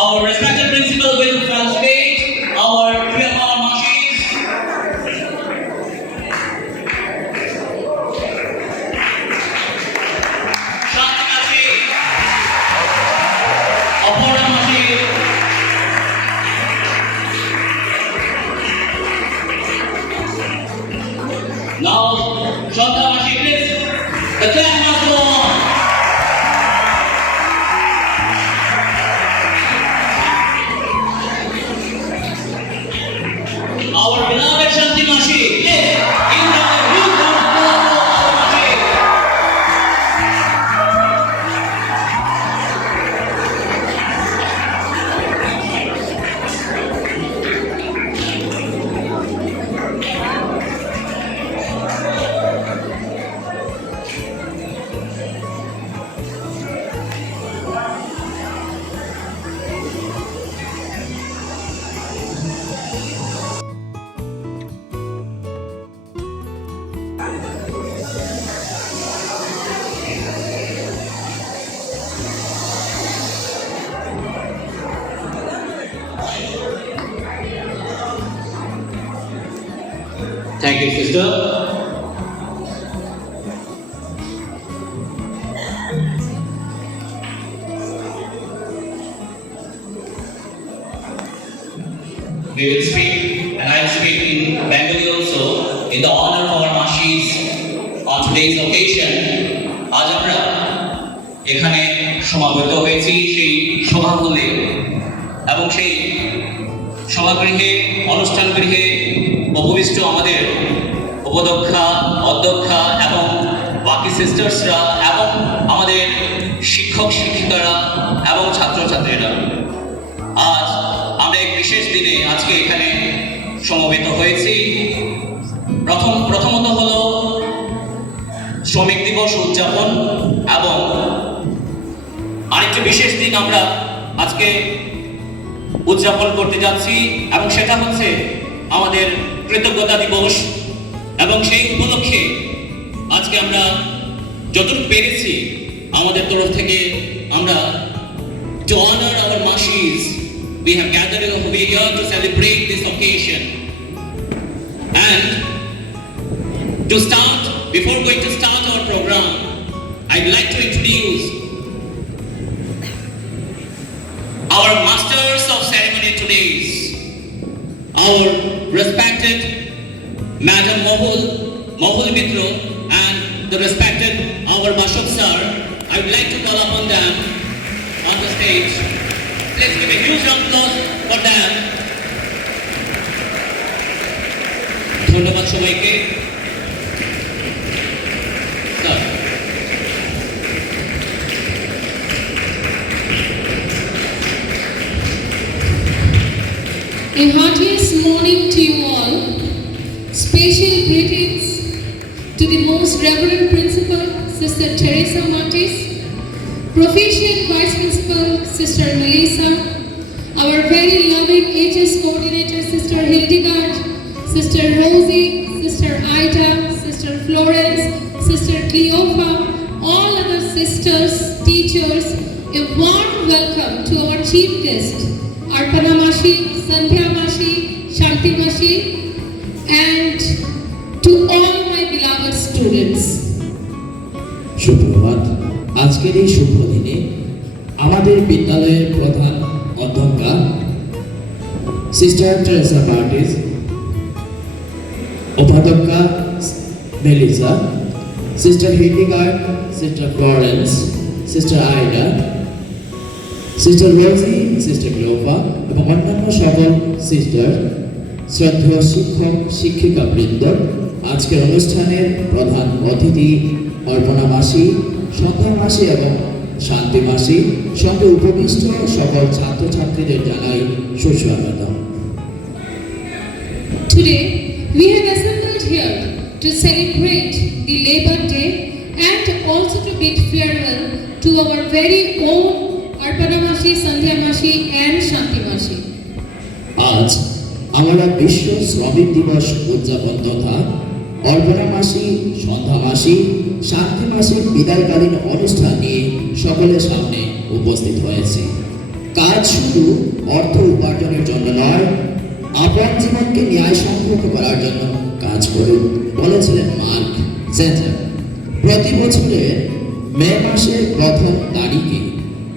Our respected principal will translate our Priya Mashis. Shanti Mashi, Apurna Mashi, now Shanta Mashi, please. The class must go on. Our beloved Shanti Mashi, please give them a huge round of applause for our Thank you, sister. We will speak, and I will speak in Bengali also, in the honor of our Mashis on today's occasion. আজ আমরা এখানে সমাবেত হয়েছি সেই সভাস্থলে এবং সেই সভাগৃহে অনুষ্ঠান গৃহে উপবিষ্ট আমাদের উপধ্যক্ষা অধ্যক্ষা এবং বাকি সিস্টার্সরা এবং আমাদের শিক্ষক শিক্ষিকারা এবং ছাত্রছাত্রীরা, আজ আমরা এক বিশেষ দিনে আজকে এখানে সমবেত হয়েছি। প্রথমত হলো শ্রমিক দিবস উদযাপন এবং আরেকটি বিশেষ দিন আমরা আজকে উদযাপন করতে যাচ্ছি এবং সেটা হচ্ছে আমাদের কৃতজ্ঞতা দিবস। এবং সেই উপলক্ষে আজকে আমরা যতটুকু পেরেছি আমাদের তরফ থেকে আমরা to honor our Mashis, we have gathered over here to celebrate this occasion. And to start, before going to start our program, I'd like to introduce our masters of ceremony today, our respected Madam Mohul Mitro and the respected our Bashok sir. I would like to call upon them on the stage. Let's give a huge round of applause for them. ধন্যবাদ সবাইকে। Sir, a heartiest morning to you all. Special greetings to the most reverend principal, Sister Teresa Matis, proficient vice principal, Sister Melissa, our very loving HS coordinator, Sister Hildegard, Sister Rosie, Sister Ida, Sister Florence, Sister Cleopa, all other sisters, teachers, a warm welcome to our chief guest, Arpana Mashi, Sandhya Mashi, Shanti Mashi, and to all my beloved students. সুপ্রভাত। আজকের এই শুভ দিনে আমাদের বিদ্যালয়ের প্রধান অধ্যক্ষা sister Teresa Martis, উপাধ্যক্ষা Melissa, sister Hildegard, sister Florence, sister Ida, sister Rosie, sister গ্লোফা এবং অন্যান্য সকল সিস্টার, শ্রদ্ধেয় শিক্ষক শিক্ষিকা বৃন্দ, আজকের অনুষ্ঠানের প্রধান অতিথি অর্পণা মাসি, সন্ধ্যা মাসি এবং শান্তি মাসি, সঙ্গে উপবিষ্ট সকল ছাত্রছাত্রীদের জানাই সুস্বাগতম। Today, we have assembled here to celebrate the Labour Day and also to bid farewell to our very own Arpana Mashi, Sandhya Mashi and Shanti Mashi. আজ আমরা বিশ্ব শ্রমিক দিবস উদযাপন তথা অর্পণা মাসি, সন্ধ্যা মাসি, শান্তি মাসির বিদায়কালীন অনুষ্ঠান নিয়ে সকলের সামনে উপস্থিত হয়েছে। কাজ শুধু অর্থ উপার্জনের জন্য নয়, আপন জীবনকে ন্যায়সঙ্গত করার জন্য কাজ করুন বলেছিলেন মার্ক জেনজার। প্রতি বছরের মে মাসের প্রথম তারিখে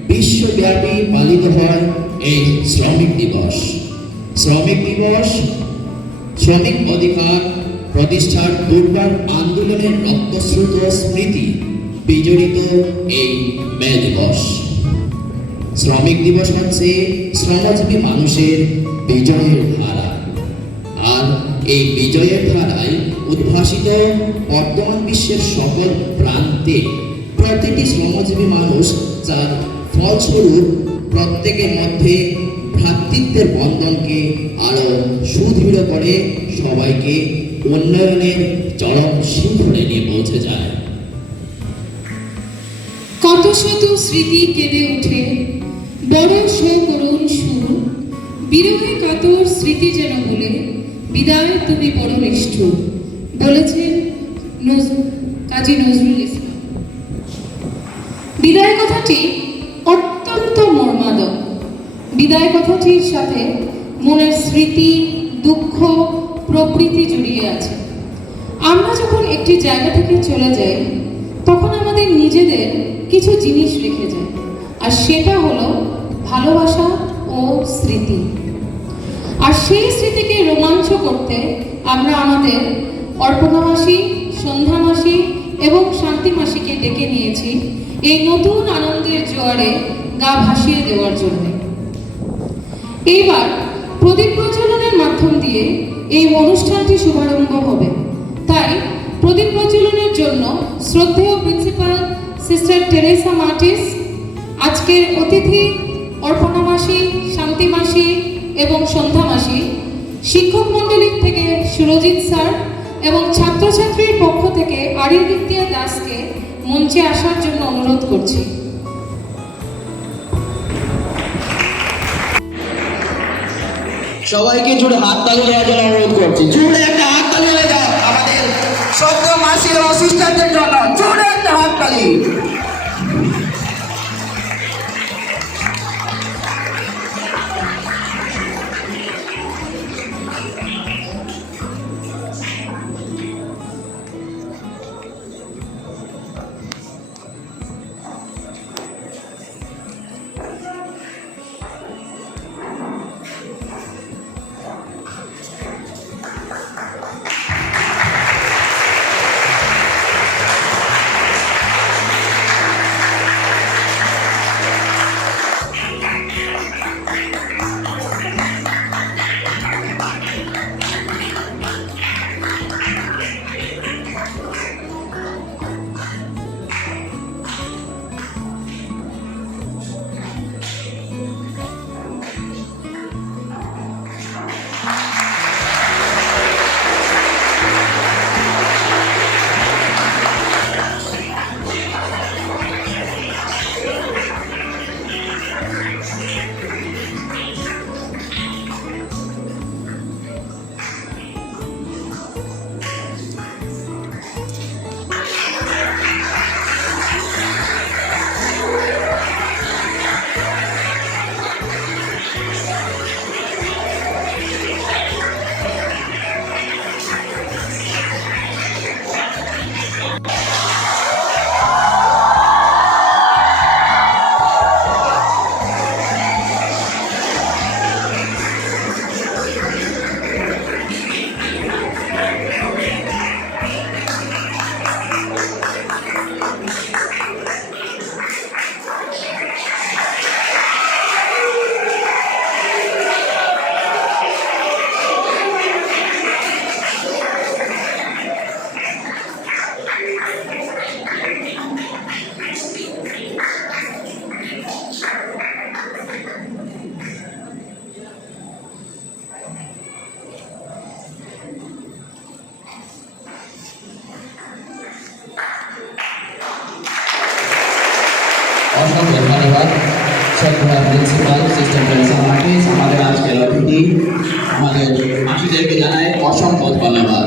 বিশ্বব্যাপী পালিত হয় এই শ্রমিক দিবস। শ্রমিক দিবস শ্রমিক অধিকার প্রতিষ্ঠার দুর্বার আন্দোলনের রক্তস্রোত স্মৃতি বিজড়িত এই মে দিবস। শ্রমিক দিবস হচ্ছে শ্রমজীবী মানুষের বিজয়ের ধারা, আর এই বিজয়ের ধারায় উদ্ভাসিত বর্তমান বিশ্বের সকল প্রান্তে প্রতিটি শ্রমজীবী মানুষ যার ফলস্বরূপ প্রত্যেকের মধ্যে ভ্রাতৃত্বের বন্ধনকে আরো সুদৃঢ় করে সবাইকে উন্নয়নের চরম শিখরে নিয়ে পৌঁছে যায়। কত শত স্মৃতি কেঁদে ওঠে, বড় করুণ সুর, বিরহে কাতর স্মৃতি যেন বলে, বিদায় তুমি বড় নিষ্ঠুর, বলেছেন কাজী নজরুল ইসলাম। বিদায় কথাটি অত্যন্ত মর্মাদক। বিদায় কথাটির সাথে মনের স্মৃতি, দুঃখ প্রকৃতি জড়িয়ে আছে। আমরা যখন একটি জায়গা থেকে চলে যাই তখন আমাদের নিজেদের কিছু জিনিস রেখে যায়, আর সেটা হলো ভালোবাসা ও স্মৃতি। আর সেই স্মৃতিকে রোমাঞ্চ করতে আমরা আমাদের অর্পণা মাসি, সন্ধ্যা মাসি এবং শান্তি মাসিকে ডেকে নিয়েছি এই নতুন আনন্দের জোয়ারে গা ভাসিয়ে দেওয়ার জন্য। এইবার প্রদীপ প্রজ্বলনের মাধ্যম দিয়ে এই অনুষ্ঠানটি শুভারম্ভ হবে। তাই প্রদীপ প্রজ্বলনের জন্য শ্রদ্ধেয় প্রিন্সিপাল সিস্টার টেরেসা মার্টিস, আজকের অতিথি অর্পণা মাসি, শান্তি মাসি এবং সন্ধ্যা মাসি, শিক্ষক মণ্ডলীর থেকে সুরজিৎ স্যার এবং ছাত্রছাত্রীর পক্ষ থেকে আরিদিত্য দাসকে মঞ্চে আসার জন্য অনুরোধ করছি। সবাইকে জুড়ে হাত তালি দেওয়ার জন্য অনুরোধ করছি। জুড়ে একটা হাত তালি হয়ে যাও আমাদের সদ্য মাসি এবং সিস্টারদের জন্য, জুড়ে একটা হাত তালি। অসংখ্য ধন্যবাদ শ্রদ্ধা প্রিন্সিপাল সিস্টার টেরেসা মার্টিস, আমাদের আজকের অতিথি, আমাদের মাসিদেরকে জানাই অসংখ্য ধন্যবাদ।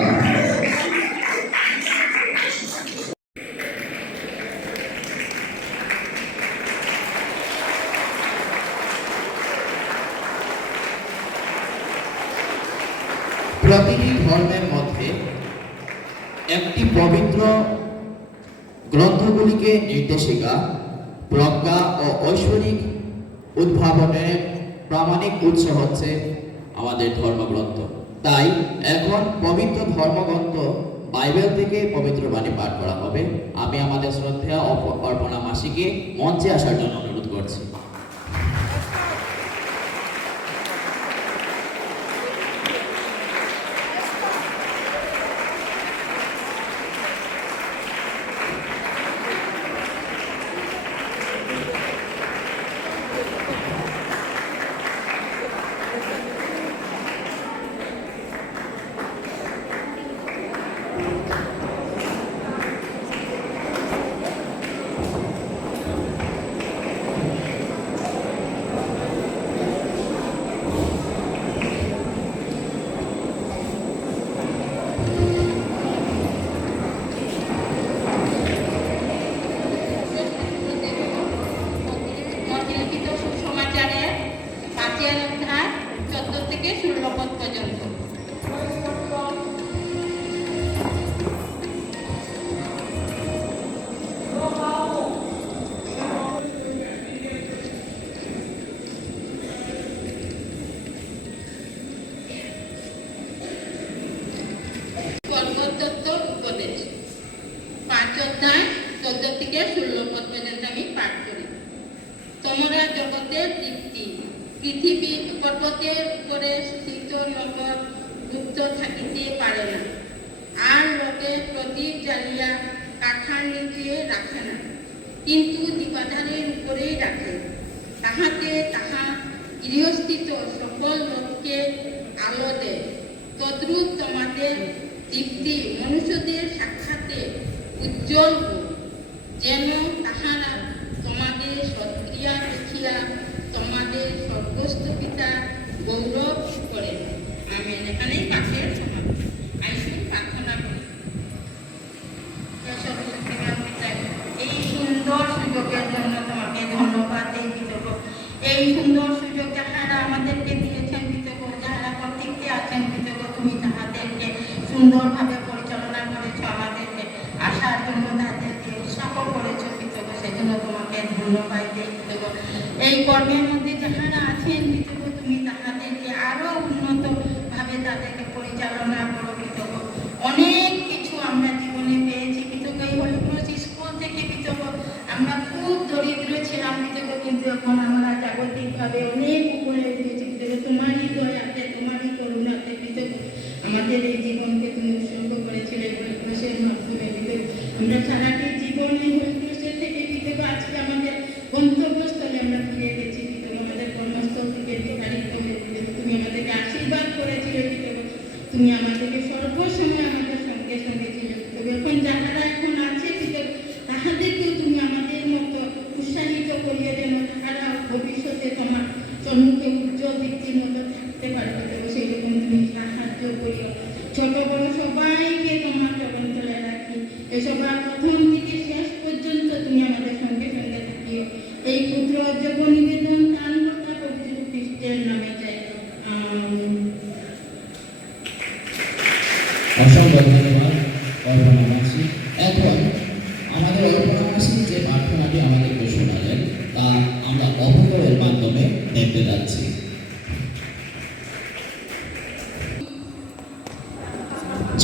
প্রতিটি ধর্মের মধ্যে একটি পবিত্র গ্রন্থগুলিকে নির্দেশিকা, প্রজ্ঞা ও ঐশ্বরিক উদ্ভাবনের প্রামাণিক উৎস হচ্ছে আমাদের ধর্মগ্রন্থ। তাই এখন পবিত্র ধর্মগ্রন্থ বাইবেল থেকে পবিত্র বাণী পাঠ করা হবে। আমি আমাদের শ্রদ্ধেয় অর্পণা মাসিকে মঞ্চে আসার জন্য অনুরোধ করছি। লিখিত সুসমাচারের ৫ অধ্যায় ১৪ থেকে ১৬ পদ পর্যন্ত। কর্মতত্ত্ব উপদেশ ৫ অধ্যায় ১৪ থেকে ১৬ পদ পর্যন্ত আমি পাঠ করি। তোমরা জগতের দীপ্তি, পৃথিবী পর্বতের উপরে স্থিত নগর গুপ্ত থাকিতে পারে না, আর লোকে প্রদীপ জ্বালিয়া কাঠার নিচে রাখে না, কিন্তু দীপাধারের উপরেই রাখে, তাহাতে তাহা গৃহস্থিত সকল লোককে আলো দেয়। তদ্রূপ তোমাদের দীপ্তি মনুষ্যদের সাক্ষাতে উজ্জ্বল হোক, যেন তাহারা তোমাদের সৎক্রিয়া দেখিয়া তোমাদের সর্বস্ত পিতা গৌরব করেন। আমেন। এখানেই পাঠের সমাপ্তি। আইসুন প্রার্থনা করি। এই সুন্দর সুযোগের জন্য তোমাকে ধন্যবাদ এই কৃতজ্ঞ। এই সুন্দর সুযোগ যাহারা আমাদেরকে দিয়েছেন কৃতজ্ঞ, যাহারা প্রত্যেককে আছেন কৃতজ্ঞ, তুমি তাহাদেরকে সুন্দরভাবে পরিচালনা করেছ, আমাদেরকে আসার জন্য তাদেরকে উৎসাহ করেছ কৃতজ্ঞ, সেজন্য তোমাকে ধন্যবাদ দিই কৃতজ্ঞ। এই কর্মের মধ্যে যাহারা আছেন কৃতজ্ঞ, তুমি তাহাদেরকে আরো উন্নতভাবে তাদেরকে পরিচালনা করো কৃতজ্ঞ। অনেক কিছু আমরা জীবনে পেয়েছি কৃতজ্ঞ। এই হলি ক্রস স্কুল থেকে কৃতজ্ঞ আমরা খুব দরিদ্র ছিলাম কৃতজ্ঞ, কিন্তু এখন আমরা জাগতিকভাবে অনেক উপরে উঠেছি কৃতজ্ঞ। তোমারই দয়াতে, তোমারই করুণাতে কৃতজ্ঞ আমাদের এই জীবনকে তুমি উৎসর্গ করেছিলে হলি ক্রসের মাধ্যমে কৃতজ্ঞ। আমরা সারাটি জীবনে হলি ক্রসের থেকে কৃতজ্ঞ আজকে আমাদের গন্তব্যস্থলে আমরা ফিরে গেছি কৃতজ্ঞ। আমাদের কর্মস্থল থেকে বিতাড়িত হয়ে তুমি আমাদেরকে আশীর্বাদ করেছিলে কৃতজ্ঞ। তুমি আমাদেরকে সর্বসময় আমাদের সঙ্গে সঙ্গে ছিলে কৃতজ্ঞ। এখন যাহারা এখন আছে কৃতজ্ঞ, তাহাদেরকেও তুমি আমাদের মতো উৎসাহিত করিয়ে যেন তাহারা ভবিষ্যতে তোমার সম্মুখে উজ্জ্বল দীপ্তির মতো থাকতে পারে কৃতজ্ঞ, সেই রকম তুমি সাহায্য করিও। ছোট বড় সবাইকে তোমার চরণতলে রাখি। এই সবার প্রথম থেকে শেষ পর্যন্ত তুমি আমাদের সঙ্গে সঙ্গে থাকিও। এই ক্ষুদ্র অযোগ্য নিবেদন দান কর্তা পবিত্র খ্রিস্টের নামে চাই। আমিন। অসংখ্য ধন্যবাদ অর্পণা মাসি। এখন আমাদের অর্পণা মাসি যে প্রার্থনাটি আমাদেরকে শোনালেন তা আমরা অভিনয়ের মাধ্যমে দেখতে যাচ্ছি।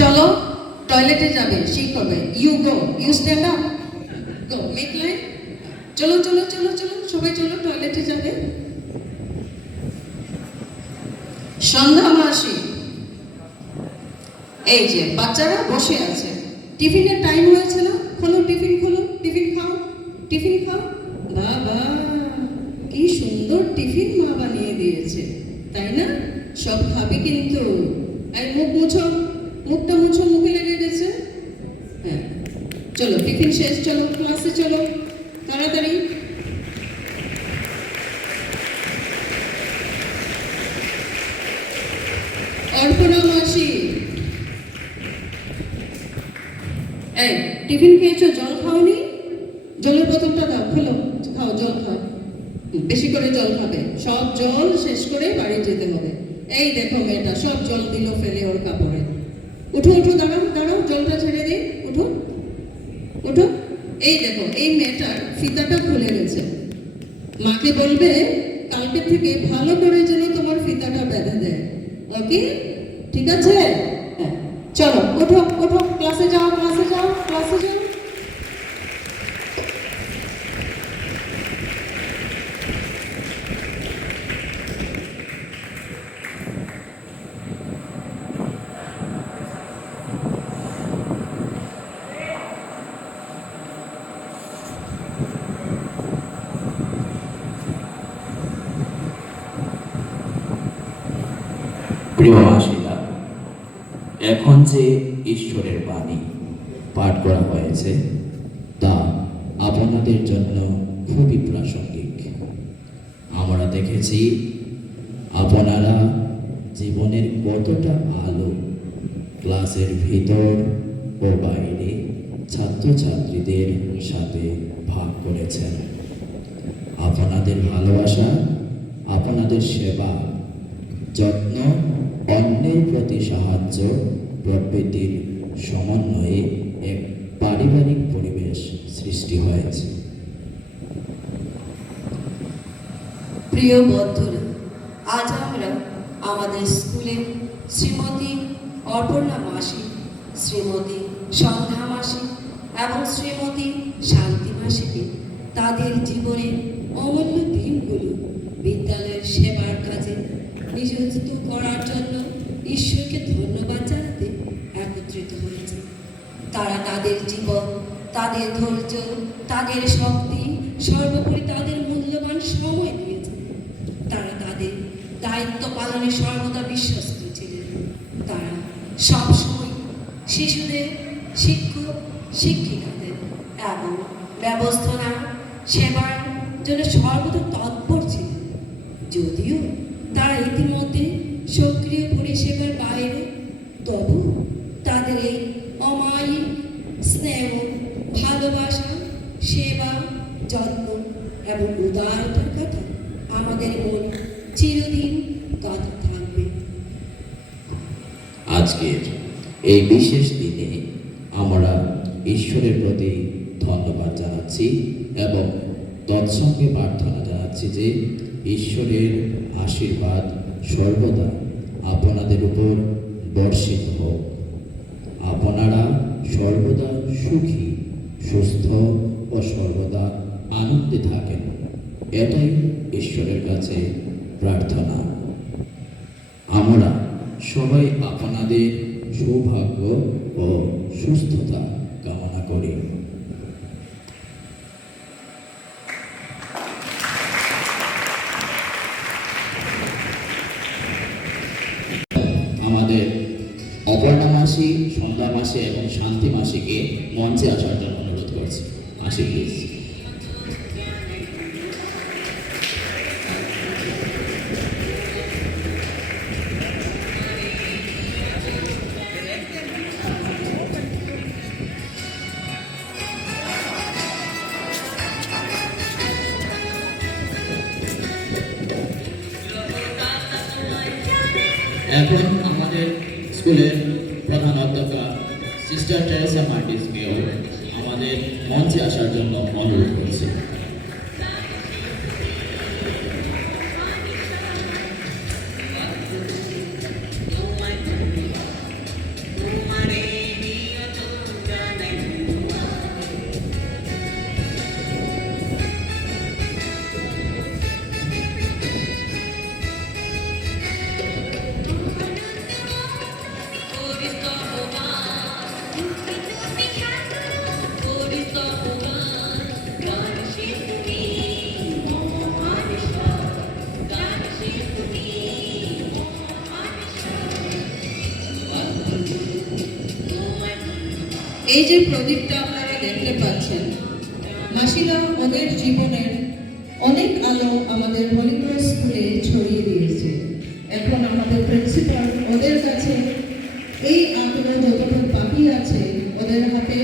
চলো টয়লেটে যাবে, শিখবে। You go, you stand up, go make line. চলো চলো চলো চলো সবাই চলো, টয়লেটে যাবে। সন্ধ্যা মাসি, এই যে বাচ্চারা বসে আছে, টিফিনের টাইম হয়েছে না? খোলো টিফিন, খোলো টিফিন, খাও টিফিন খাও। বাবা কি সুন্দর টিফিন মা বানিয়ে দিয়েছে, তাই না? সব খাবে কিন্তু। আর মুখ মুছো, মুখটা মুছো, মুখে লেগে গেছে। হ্যাঁ চলো টিফিন শেষ, চলো ক্লাসে চলো তাড়াতাড়ি। টিফিন খেয়েছো, জল খাওনি? জলের বোতলটা দাও, খোলো, খাও, জল খাও। বেশি করে জল খাবে, সব জল শেষ করে বাড়ি যেতে হবে। এই দেখো মেয়েটা সব জল দিল ফেলে ওর কাপড়ে। উঠো উঠো, দাঁড়াও দাঁড়াও, জলটা ছেড়ে দিই, উঠো উঠো। এই দেখো এই মেয়েটার ফিতাটা খুলে গেছে। মাকে বলবে কালকে থেকে ভালো করে যেন তোমার ফিতাটা বেঁধে দেয়। ওকে, ঠিক আছে? হ্যাঁ, চলো ওঠো ওঠো, ক্লাসে যাও ক্লাসে যাও ক্লাসে যাও। প্রিয় মাসিরা, এখন যে ঈশ্বরের বাণী পাঠ করা হয়েছে তা আপনাদের জন্য খুবই প্রাসঙ্গিক। আমরা দেখেছি আপনারা জীবনের কতটা আলো ক্লাসের ভিতর ও বাইরে ছাত্রছাত্রীদের সাথে ভাগ করেছেন। আপনাদের ভালোবাসা, আপনাদের সেবা, যত্ন, অন্যের প্রতি সাহায্য প্রভৃতির সমন্বয়ে এক পারিবারিক পরিবেশ সৃষ্টি হয়েছে। প্রিয় বন্ধুরা, আজ আমরা আমাদের স্কুলের শ্রীমতী অপর্ণা মাসি, শ্রীমতী সন্ধ্যা মাসি এবং শ্রীমতী শান্তি মাসিকে তাদের জীবনের অমূল্য দিনগুলো বিদ্যালয়ের সেবার কাজে নিয়োজিত করার জন্য ঈশ্বরকে ধন্যবাদ জানাতে একত্রিত হয়েছে। তারা তাদের জীবন, তাদের ধৈর্য, তাদের শক্তি, সর্বোপরি তাদের মূল্যবান সময় দিয়েছে। তারা তাদের দায়িত্ব পালনে সর্বদা বিশ্বস্ত ছিলেন। তারা সবসময় শিশুদের, শিক্ষক শিক্ষিকাদের এবং ব্যবস্থাপনা সেবার জন্য সর্বদা তৎপর ছিলেন। যদিও তারা ইতিমধ্যে সক্রিয় পরিষেবার বাইরে, তবু তাদের এই অমায়িক স্নেহ, ভালোবাসা, সেবা, যত্ন এবং উদারতার কথা আমাদের মনে চিরদিন গাঁথা থাকবে। আজকের এই বিশেষ দিনে আমরা ঈশ্বরের প্রতি ধন্যবাদ জানাচ্ছি এবং তৎসঙ্গে প্রার্থনা জানাচ্ছি যে ঈশ্বরের আশীর্বাদ সর্বদা আপনাদের উপর বর্ষিত হোক। আপনারা সর্বদা সুখী, সুস্থ ও সর্বদা আনন্দে থাকেন, এটাই ঈশ্বরের কাছে প্রার্থনা। আমরা সবাই আপনাদের সৌভাগ্য ও সুস্থতা কামনা করি। আমাদের অপর্ণা মাসি, সন্ধ্যা মাসি এবং শান্তি মাসিকে মঞ্চে আসার জন্য অনুরোধ করছি। আসি প্লিজ। এখন আমাদের স্কুলের প্রধান অধ্যক্ষা সিস্টার টেরেসা মার্টিসকেও আমাদের মঞ্চে আসার জন্য অনুরোধ করছি। এই যে প্রদীপটা আপনারা দেখতে পাচ্ছেন, মাসিরা ওদের জীবনের অনেক আলো আমাদের হরিপুর স্কুলে ছড়িয়ে দিয়েছে। এখন আমাদের প্রিন্সিপাল ওদের কাছে এই আগ্রহ যতটা বাকি আছে ওদের হাতে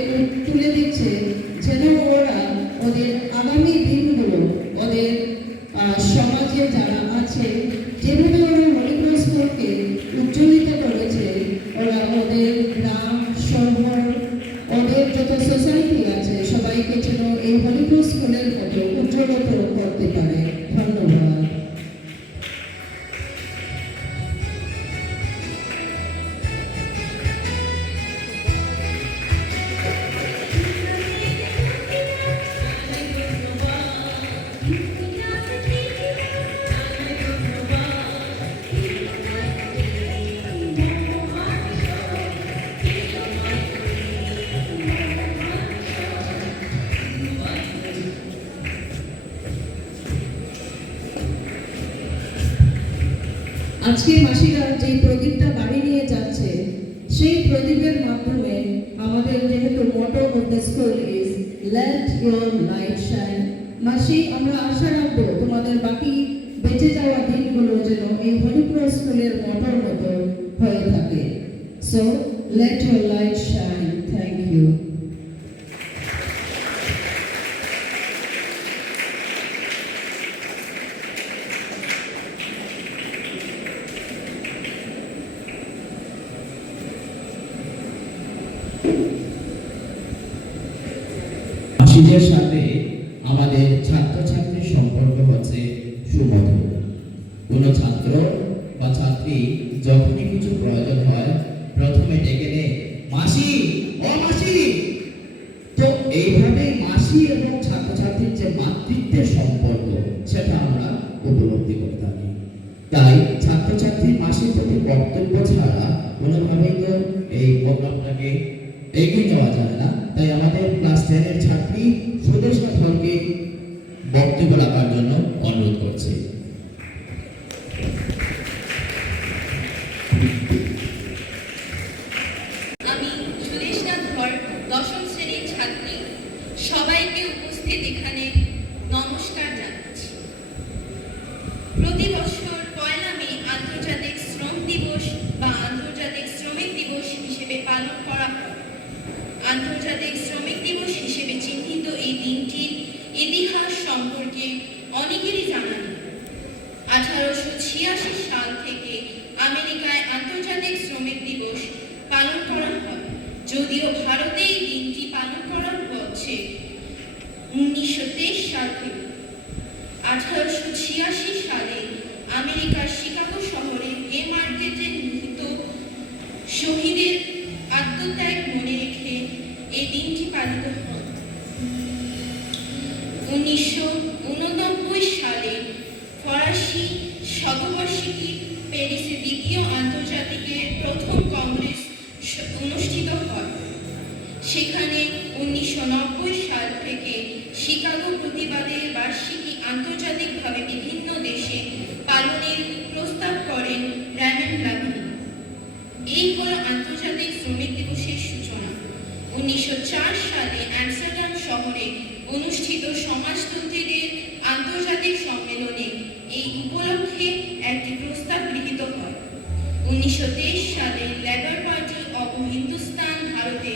তুলে দিচ্ছে, যেন ওরা ওদের আগামী দিনগুলো ওদের সমাজে যারা আছে যেভাবে ওরা হরিপুর স্কুলকে উজ্জ্বলিত করেছে, ওরা ওদের গ্রাম শহর ওদের যত সোসাইটি আছে সবাইকে যেন এই হরিপুর স্কুলের মতো উজ্জ্বলিত করতে পারে। ধন্যবাদ। আজকে মাসিরা যে প্রদীপটা বাড়ি নিয়ে যাচ্ছে, সেই প্রদীপের মাধ্যমে আমাদের যেহেতু motto of the school is let your light shine, মাসি আমরা আশা রাখবো তোমাদের বাকি বেঁচে যাওয়া দিনগুলো যেন এই হরিপুর স্কুলের মোটোর মতো হয়ে থাকে। So let your light shine. Thank you. মাসিদের সাথে আমাদের ছাত্রছাত্রীর সম্পর্ক হচ্ছে সুমধুর। কোনো ছাত্র বা ছাত্রী যখনই কিছু প্রয়োজন হয় প্রথমে ডেকে নেয়, মাসি, ও মাসি। তো এইভাবে মাসি এবং ছাত্রছাত্রীর যে মাতৃত্বের সম্পর্ক সেটা আমরা উপলব্ধি করে থাকি। তাই ছাত্রছাত্রীর মাসির প্রতি বক্তব্য ছাড়া কোনোভাবেই তো এই প্রোগ্রামটাকে এগিয়ে নেওয়া যায় না। তাই আমাদের ক্লাস 10 এর ছাত্রী সুদেশনা ধরকে বক্তব্য রাখার জন্য অনুরোধ করছি। আমি সুদেশনা ধর 10ম শ্রেণীর ছাত্রী। সবাইকে উপস্থিত এখানে নমস্কার জানাচ্ছি। প্রতি বছর 1 মে আন্তর্জাতিক শ্রম দিবস বা আন্তর্জাতিক শ্রমিক দিবস হিসেবে পালন করা হয়। আন্তর্জাতিক শ্রমিক দিবস হিসেবে চিহ্নিত এই দিনটির ইতিহাস সম্পর্কে অনেকেরই জানা নেই। 1886 সাল থেকে আমেরিকায় আন্তর্জাতিক শ্রমিক দিবস পালন করা হয়, যদিও ভারতে এই দিনটি পালন করা হচ্ছে 1923 সাল থেকে। 1886 সালে আমেরিকার শিকাগো শহরে গে মার্কেটে নিহত শহীদের আত্মত্যাগ মনে রেখে এই দিনটি পালিত হয়। 1989 সালে ফরাসি শতবার্ষিকী প্যারিসে দ্বিতীয় আন্তর্জাতিকের প্রথম কংগ্রেস অনুষ্ঠিত হয়। সেখানে 1990 সাল থেকে শিকাগো প্রতিবাদের বার্ষিকী আন্তর্জাতিকভাবে বিভিন্ন দেশে পালনের প্রস্তাব করেন র্যামন লাভিনি। এই হল আন্তর্জাতিক শ্রমিক দিবসের সূচনা। 1904 সালে অ্যামস্টারডাম শহরে অনুষ্ঠিত সমাজতন্ত্রীদের আন্তর্জাতিক সম্মেলনে এই উপলক্ষে একটি প্রস্তাব গৃহীত হয়। 1923 সালে লেবার পার্টি অব হিন্দুস্তান ভারতে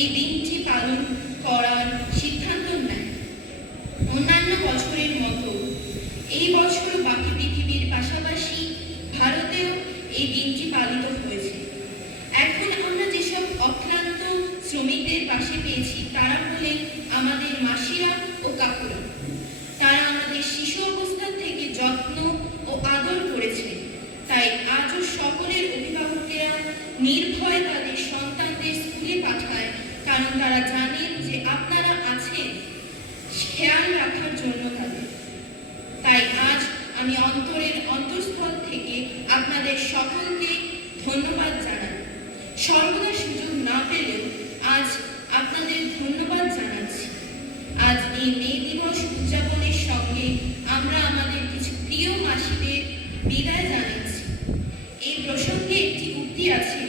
এই দিনটি পালন করার সিদ্ধান্ত নেয়। অন্যান্য বছরের মতো এই বছর বাকি পৃথিবীর পাশাপাশি ভারতেও এই দিনটি পালিত হয়েছে। এখন আমরা যেসব অক্লান্ত শ্রমিকদের পাশে পেয়েছি তারা হলেন আমাদের মাসিরা ও কাকুরা। তারা আমাদের শিশু অবস্থা থেকে যত্ন ও আদর করেছে। তাই আজও সকলের অভিভাবকেরা নির্ভয়ে তাদের সন্তানদের স্কুলে পাঠায়, কারণ তারা জানেন যে আপনারা আছেন খেয়াল রাখার জন্য তাদের। তাই আজ আমি অন্তরের অন্তঃস্থল থেকে আপনাদের সকলকে ধন্যবাদ জানাই। সর্বদা সুযোগ না পেলেও আজ আপনাদের ধন্যবাদ জানাচ্ছি। আজ এই মে দিবস উদযাপনের সঙ্গে আমরা আমাদের কিছু প্রিয় মাসিদের বিদায় জানাচ্ছি। এই প্রসঙ্গে একটি উক্তি আছে,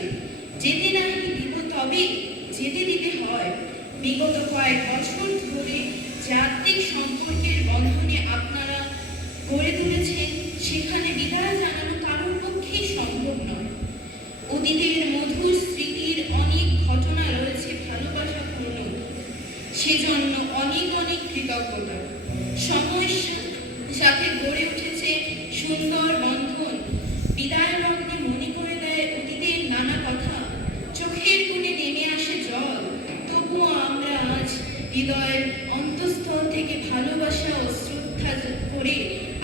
যেতে নাহি দিব তবে যেতে দিতে হয়। বিগত কয়েক বছর ধরে যে আত্মিক সম্পর্কের বন্ধনে আপনারা গড়ে তুলেছেন, সেখানে বিদায় জানানো কারোর পক্ষেই সম্ভব নয়। অতীতের মধুর স্মৃতির অনেক ঘটনা রয়েছে, ভালোবাসা সাথে গড়ে উঠেছে সুন্দর বন্ধন। বিদায় লগ্নে মনে করে দেয় অতীতের নানা কথা, চোখের কোণে নেমে আসে জল। তবুও আমরা আজ হৃদয়ের অন্তঃস্থল থেকে ভালোবাসা ও শ্রদ্ধা করে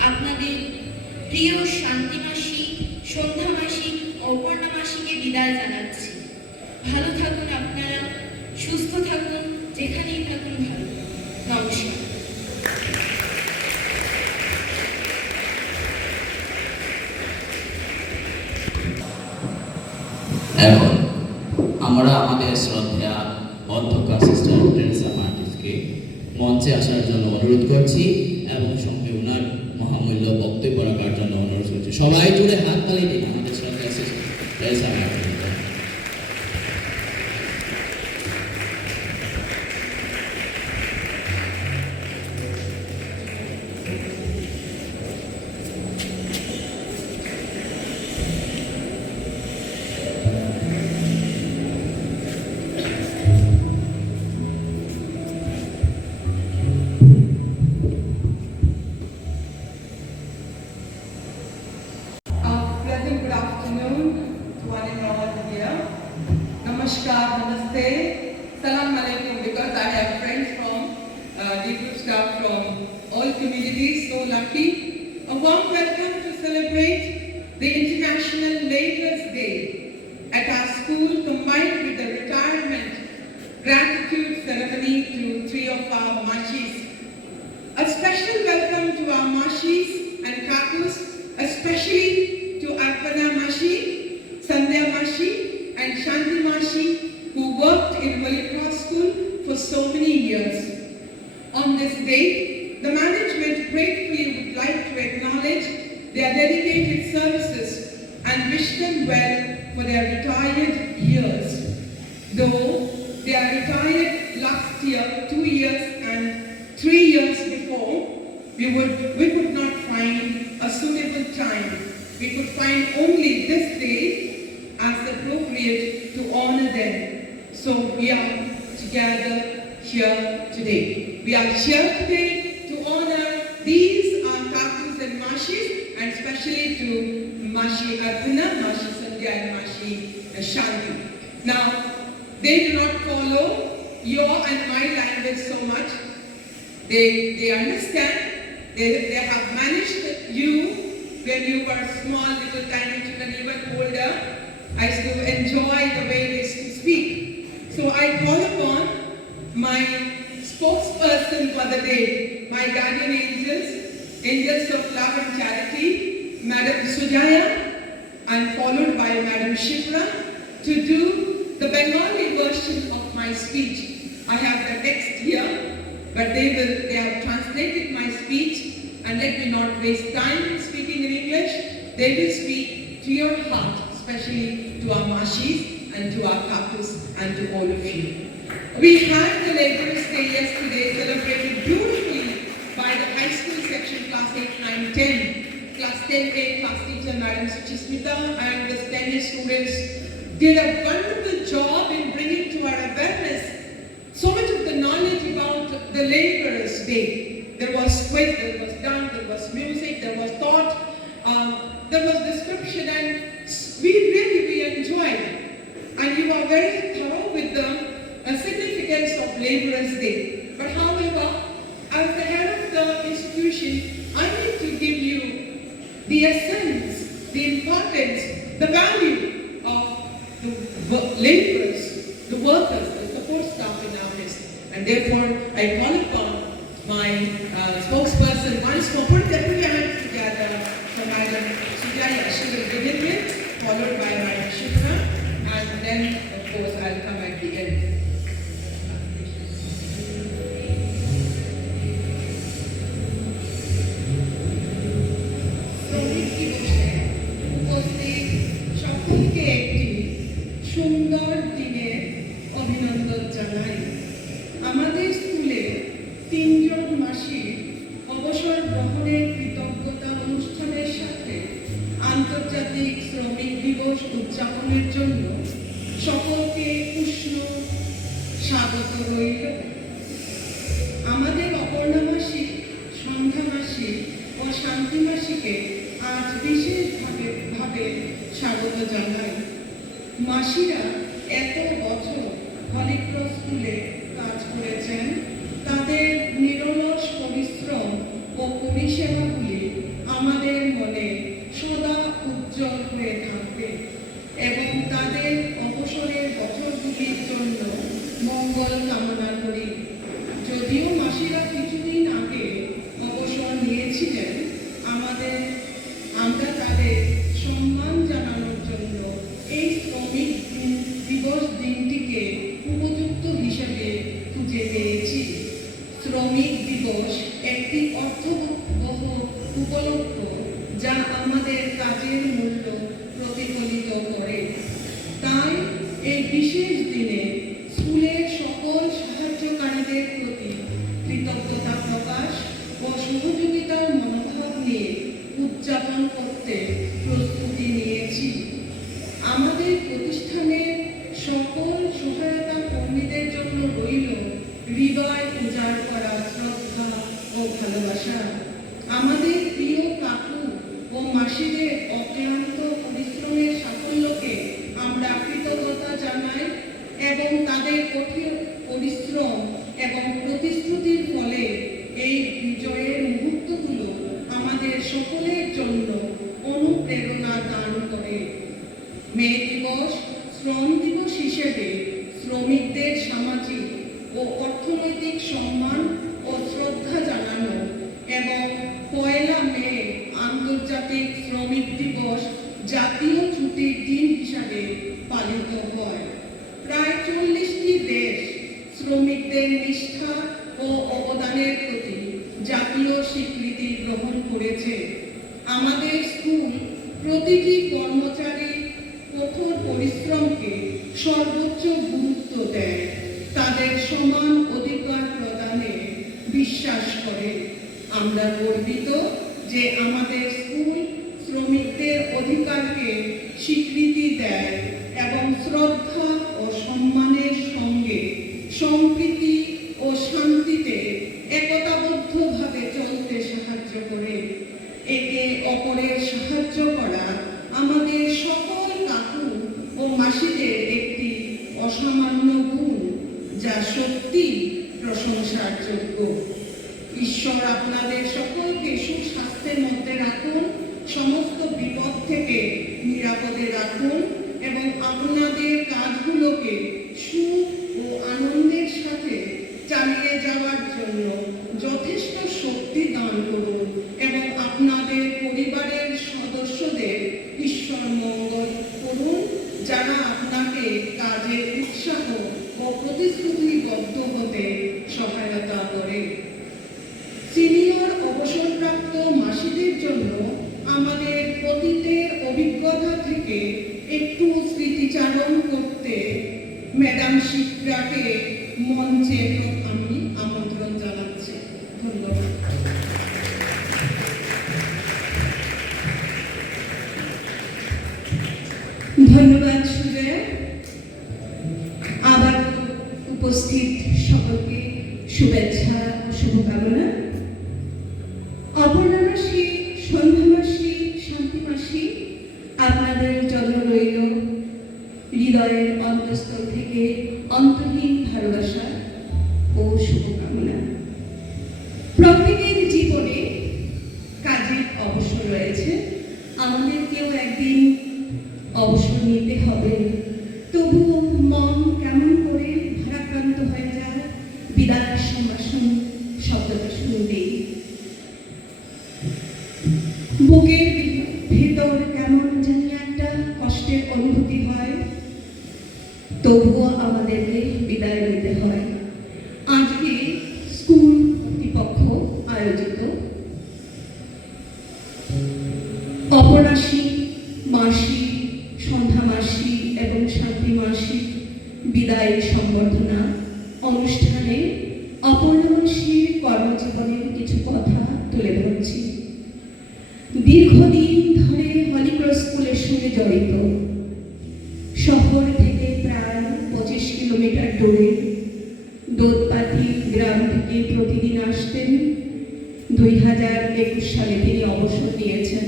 আপনাদের প্রিয় শান্তি মাসি, সন্ধ্যা মাসি, অপর্ণা মাসিকে বিদায় জানাচ্ছি। ভালো থাকুন আপনারা, সুস্থ থাকুন, যেখানেই থাকুন ভালো। নমস্কার। এখন আমরা আমাদের শ্রদ্ধা অধ্যক্ষ সিস্টার টেরেসা মার্টিসকে মঞ্চে আসার জন্য অনুরোধ করছি এবং সঙ্গে ওনার মহামূল্য বক্তব্য রাখার জন্য অনুরোধ করছি। সবাই জুড়ে হাত তালি দিন আমাদের শ্রদ্ধা সিস্টার টেরেসা মার্টিসকে। Pleasant good afternoon to one and all here. Namaskar, Namaste, Salam Alaikum, because I have friends from different staff from all communities, so lucky. A warm welcome to celebrate the International Laborers Day at our school, combined with the retirement gratitude ceremony to 3 of our Mashis. A special welcome to our Mashis and Kakus, especially to Arpana Mashi, Sandhya Mashi and Shanti Mashi, who worked in Holy Cross School for so many years. On this day, the management gratefully would like to acknowledge their dedicated services and wish them well for their retired years. Though they are retired last year, 2 years and 3 years before, we could not find a suitable time. We could find only this day as appropriate to honor them. So we are together here today. We are here today to honor these Kakus and Mashis, and especially to Mashi Arpana, Mashi Sandhya and Mashi Shanti. Now, they do not follow your and my language so much. They understand. They have managed you when you were small, little tiny children, even older. I used to enjoy the way they used to speak. So I call upon my spokesperson for the day, my guardian angels, angels of love and charity, Madam Sujaya, and followed by Madam Shifra, to do the Bengali version of my speech. I have the text here, but they have translated my speech, and let me not waste time in speaking in English. They will speak to your heart, especially to our Mashis and to our Kakus and to all of you. We had the Labourers' Day yesterday, celebrated beautifully by the high school section, class 8, 9, 10. Class 10A, class teacher Madam Suchismita and the 10A students did a wonderful job in bringing to our awareness so much of the knowledge about the Labourers' Day. There was quiz, there was dance, there was music, there was thought, there was description, and we enjoyed. And you are very thorough with the significance of Labourers' Day. But however, as the head of the institution, I need to give you the essence, the importance, the value of the laborers, the workers, the support staff in our midst. And therefore, I call upon my spokesperson once more, put your hands together for Madam Sujaya. She will begin with, followed by Madam Shifra, and then, of course, I'll come at the end. শ্রমিক দিবসে উপস্থিত সকলকে একটি সুন্দর দিনের অভিনন্দন জানাই। আমাদের স্কুলে 3 জন মাসির অবসর গ্রহণের কৃতজ্ঞতা অনুষ্ঠানের সাথে আন্তর্জাতিক শ্রমিক দিবস উদযাপনের জন্য সকলকে উষ্ণ স্বাগত রইল। আমাদের অপর্ণা মাসি, সন্ধ্যা মাসি ও শান্তি মাসিকে আজ বিশেষভাবে স্বাগত জানাই। মাসিরা এত বছর হলিক্রস স্কুলে কাজ করেছেন, তাদের নিরলস পরিশ্রম ও পরিষেবাগুলি আমাদের মনে সদা উজ্জ্বল হয়ে থাকবে এবং তাদের অবসরের বছরগুলির জন্য মঙ্গল কামনা করি। যদিও মাসিরা কিছুদিন আগে অবসর নিয়েছিলেন, আমরা তাদের সম্মান জানানোর জন্য এই শ্রমিক দিবস দিনটিকে উপযুক্ত হিসেবে খুঁজে পেয়েছি। শ্রমিক দিবস একটি অর্থবহ উপলক্ষ যা আমাদের কাজের মূল্য প্রতিফলিত করে। তাই এই বিশেষ দিনে স্কুলের সকল সাহায্যকারীদের প্রতি কৃতজ্ঞতা প্রকাশ ও সহযোগিতার মনোভাব নিয়ে উদযাপন করতে প্রস্তুতি নিয়েছি। আমাদের প্রতিষ্ঠানের সকল সহায়তা কর্মীদের জন্য রইল হৃদয় উজাড় করা শ্রদ্ধা ও ভালোবাসা। আমাদের প্রিয় কাকু ও মাসিদের অক্লান্ত পরিশ্রমের সাফল্যকে আমরা কৃতজ্ঞতা জানাই এবং তাদের কঠিন পরিশ্রম এবং প্রতিশ্রুতির ফলে এই বিজয়ের মুহূর্তগুলো আমাদের সকলের জন্য অনুপ্রেরণা দান করে। মে দিবস শ্রম দিবস হিসেবে শ্রমিকদের সামাজিক ও অর্থনৈতিক সম্মান ও শ্রদ্ধা জানানো এবং 1 মে আন্তর্জাতিক শ্রমিক দিবস জাতীয় ছুটির দিন হিসাবে পালিত হয়। প্রায় 40টি দেশ শ্রমিকদের নিষ্ঠা ও অবদানের প্রতি জাতীয় স্বীকৃতি গ্রহণ করেছে। আমাদের স্কুল প্রতিটি কর্মচারী কঠোর পরিশ্রমকে সর্বোচ্চ গুরুত্ব দেয়, তাদের সমান অধিকার প্রদানে বিশ্বাস করে। আমরা গর্বিত যে আমাদের স্কুল শ্রমিকদের অধিকারকে স্বীকৃতি দেয় এবং শ্রদ্ধা ও সম্মানের সঙ্গে সম্প্রীতি ও শান্তিতে একতাবদ্ধভাবে চলতে সাহায্য করে। একে অপরের সাহায্য করা আমাদের সকল কাকু ও মাসিদের একটি অসামান্য গুণ, যা সত্যি প্রশংসার যোগ্য। ঈশ্বর আপনাদের সকলকে সুস্বাস্থ্যের মধ্যে রাখুন, সমস্ত বিপদ থেকে নিরাপদে রাখুন এবং আপনাদের কাজগুলোকে সুখ ও আনন্দের সাথে চালিয়ে যাওয়ার জন্য যথেষ্ট শক্তি দান করুন এবং আপনাদের পরিবারের সদস্যদের ঈশ্বর মঙ্গল করুন, যারা আপনাকে কাজে উৎসাহ ও প্রতিশ্রুতিবদ্ধ হতে সহায়তা করে। সিনিয়র অবসরপ্রাপ্ত মাসিদের জন্য আমাদের অতীতের অভিজ্ঞতা থেকে একটু স্মৃতিচারণ করতে ম্যাডাম শিপ্রাকে মঞ্চে আমি আমন্ত্রণ জানাচ্ছি। ধন্যবাদ। ধন্যবাদ সুজয়া। আবার উপস্থিত সকলকে শুভেচ্ছা ও শুভকামনা। অপর্ণা মাসি, সন্ধ্যা মাসি, শান্তি মাসি, আপনাদের জন্য রইল হৃদয়ের অন্তঃস্থল থেকে অন্তহীন ভালোবাসা ও শুভকামনা। প্রত্যেকের জীবনে কাজের অবসর রয়েছে, আমাদেরকেও একদিন অবসর নিতে হবে। তবুও মন কেমন করে ভারাক্রান্ত হয়ে যায় বিদায়ের সম্ভাষণ শব্দটা শুনতেই। বুকের ভেতর কেমন জানি একটা কষ্টের অনুভূতি হয়, তবুও আমাদেরকে বিদায় নিতে হয়। আজকে স্কুল কর্তৃপক্ষ আয়োজিত অপরাশী মাসি, সন্ধ্যা মাসি এবং শান্তি মাসি বিদায় সম্বর্ধনা অনুষ্ঠানে অপর্ণা মাসির কর্মজীবনের কিছু কথা তুলে ধরছি। দীর্ঘদিন ধরে হলিক্রস স্কুলের সঙ্গে জড়িত। শহর থেকে প্রায় 25 কিলোমিটার দূরে দোদপাতি গ্রাম থেকে প্রতিদিন আসতেন। 2001 2021 সালে তিনি অবসর নিয়েছেন।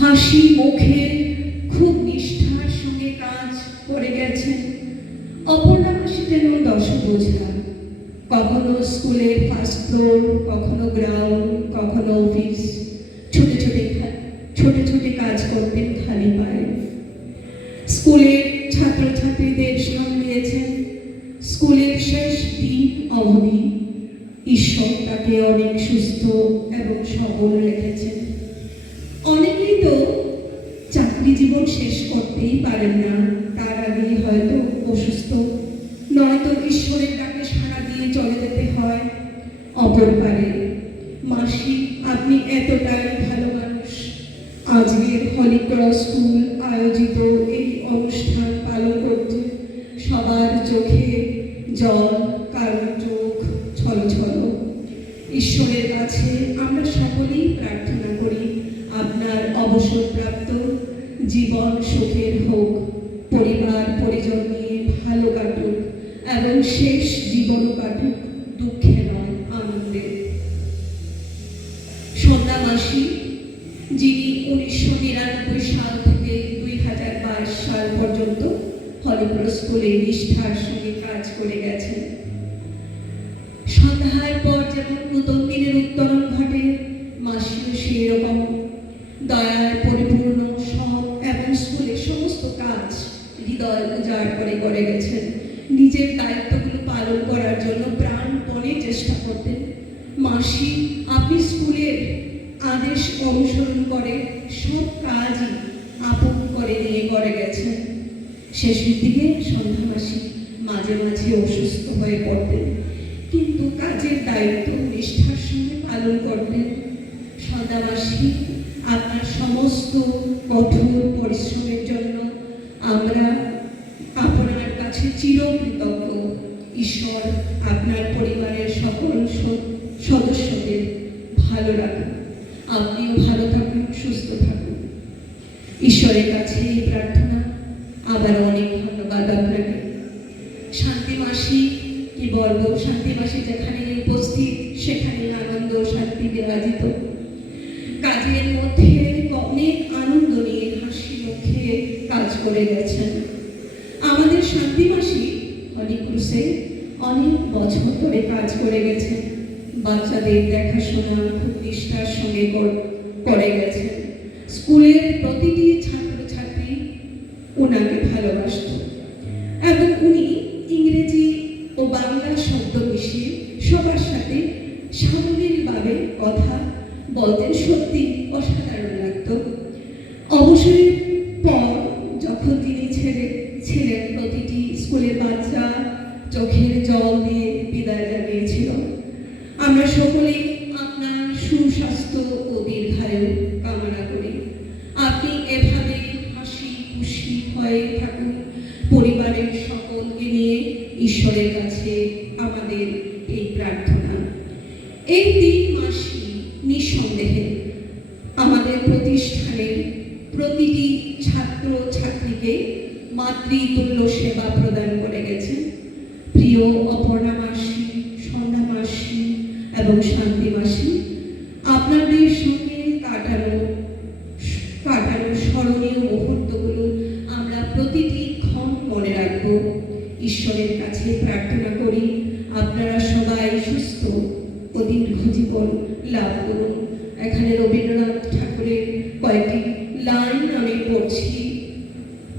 হাসি মুখে খুব নিষ্ঠার সঙ্গে কাজ করে গেছেন। অপর্ণা মাসি যেন দশভুজা, কখনো স্কুলের ফার্স্ট ফ্লোর, কখনো গ্রাউন্ড, কখনো অফিস, ছোট ছোট কাজ করতেন খালি পায়ে। স্কুলের ছাত্রছাত্রীদের সামলিয়েছেন স্কুলের শেষ দিন অবধি। ঈশ্বর তাকে অনেক সুস্থ এবং সবল রেখেছেন। অনেকেই তো চাকরি জীবন শেষ করতেই পারেন না, তার আগেই হয়তো অসুস্থ, নয়তো ঈশ্বরের ডাকে সাড়া দিয়ে চলে যেতে হয় অপর পারে। মাসি, আপনি এতটাই ভালো মানুষ। আজকের হলি ক্রস স্কুল আয়োজিত এই অনুষ্ঠান পালন করতে সবার চোখে জল, কারণ চোখ ছলছল। ঈশ্বরের কাছে আমরা সকলেই প্রার্থনা করি আপনার অবসরপ্রাপ্ত জীবন সুখের হোক, পরিবার পরিজন নিয়ে ভালো কাটুক এবং শেষ জীবন কাটুক দুঃখে নয়, আনন্দে। সন্ধ্যা মাসি, যিনি 1999 সাল থেকে 2022 সাল পর্যন্ত হলিক্রস স্কুলে নিষ্ঠার সঙ্গে কাজ করে গেছেন। সন্ধ্যার পর যেমন নতুন দিনের উত্তরণ ঘটে, মাসিও সেই রকম দয়ার পরিপূর্ণ সৎ এবং স্কুলের সমস্ত কাজ হৃদয় উজাড় করে গেছেন। নিজের দায়িত্বগুলো পালন করার জন্য প্রাণপণে চেষ্টা করতেন। মাসি, আপনি স্কুলের আদেশ অনুসরণ করে সব কাজই আপন করে নিয়ে করে গেছেন। শেষের দিকে সন্ধ্যা মাসি মাঝে মাঝে অসুস্থ হয়ে পড়তেন, কিন্তু কাজের দায়িত্ব নিষ্ঠার সঙ্গে পালন করতেন। সন্ধ্যা মাসি, আপনার সমস্ত কঠোর পরিশ্রমের জন্য আমরা আপনার কাছে চিরকৃতজ্ঞ। ঈশ্বর আপনার পরিবারের সকল সদস্যদের ভালো রাখুন, আপনিও ভালো থাকুন, সুস্থ থাকুন। ঈশ্বরের কাছে এই প্রার্থনা। আবার অনেক ধন্যবাদ আপনাকে। শান্তি মাসি, কি বলবো, শান্তি মাসি যেখানে উপস্থিত সেখানে আনন্দ শান্তি বিরাজিত। কাজের মধ্যে অনেক আনন্দ নিয়ে হাসি মুখে কাজ করে গেছেন। আমাদের শান্তি মাসি হলিক্রসে অনেক বছর ধরে কাজ করে গেছেন। বাচ্চাদের দেখাশোনা খুব নিষ্ঠার সঙ্গে করে গেছেন। স্কুলের প্রতিটি ছাত্রছাত্রী ওনাকে ভালোবাসত এবং উনি ইংরেজি ও বাংলা শব্দ মিশিয়ে সবার সাথে সাবলীলভাবে কথা বলতেন। সত্যি অসাধারণ লাগত। অবসরের পর যখন তিনি ছিলেন, প্রতিটি স্কুলের বাচ্চা চোখের জল দিয়ে বিদায় জানিয়েছিল। আমরা সকলেই আপনার সুস্বাস্থ্য ও দীর্ঘায়ু কামনা করি। আপনি এভাবে হাসি খুশি হয়ে থাকুন। পরিবারের সকলকে নিয়ে ঈশ্বরের কাছে আমাদের এই প্রার্থনা। এই 3 মাসই নিঃসন্দেহে আমাদের প্রতিষ্ঠানের প্রতিটি ছাত্র ছাত্রীকে মাতৃতুল্য সেবা প্রদান করে গেছেন। প্রিয় অপর্ণা মাসি, সন্ধ্যা মাসি এবং শান্তি মাসি, আপনাদের সঙ্গে কাটানো স্মরণীয় মুহূর্তগুলো আমরা প্রতিটি ক্ষণ মনে রাখব। ঈশ্বরের কাছে প্রার্থনা করি আপনারা সবাই সুস্থ ও দীর্ঘ জীবন লাভ করুন। এখানে রবীন্দ্রনাথ ঠাকুরের কয়েকটি লাইন আমি পড়ছি।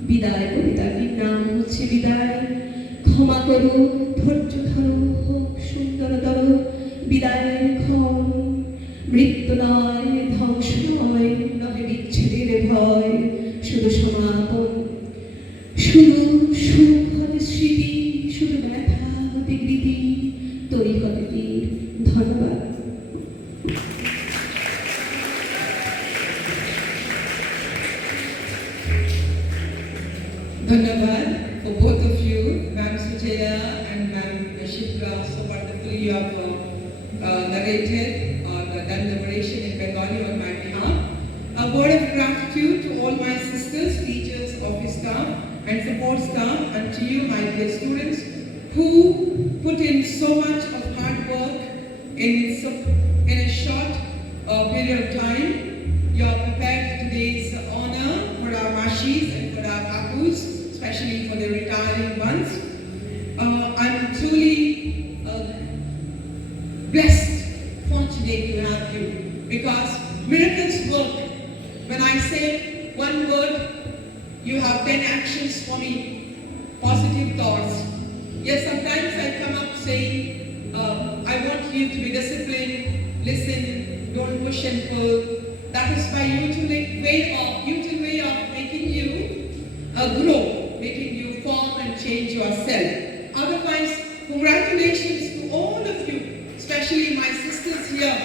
বিদায় কবিতাটির নাম হচ্ছে বিদায়। ক্ষমা করো, ধৈর্য ধরো, হোক সুন্দরতর বিদায়ের ক্ষণ। মৃত্যু নয়, ধ্বংস নয়, নহে বিচ্ছেদের ভয়, শুধু সমাপন। শুধু সুখ হতে স্মৃতি, শুধু ব্যথা হতে কৃতি, তৈরি হতে তীর। ধন্যবাদ। Dhanyabad for both of you, Ma'am Sujaya and Ma'am Shipra. So wonderfully you have narrated or done narration in Bengali on my behalf. A word of gratitude to all my sisters, teachers, office staff and support staff, and to you, my dear students, who put in so much of hard work in a short period of time. You have prepared today's honor for our Mashis and for our Kakus, especially for the retiring ones. I'm truly blessed, fortunate to have you, because miracles work. When I say one word, you have 10 actions for me, positive thoughts. Yes, sometimes I come up saying, I want you to be disciplined, listen, don't push and pull. That is my usual way of making you grow, making you form and change yourself. Otherwise, congratulations to all of you, especially my sisters here,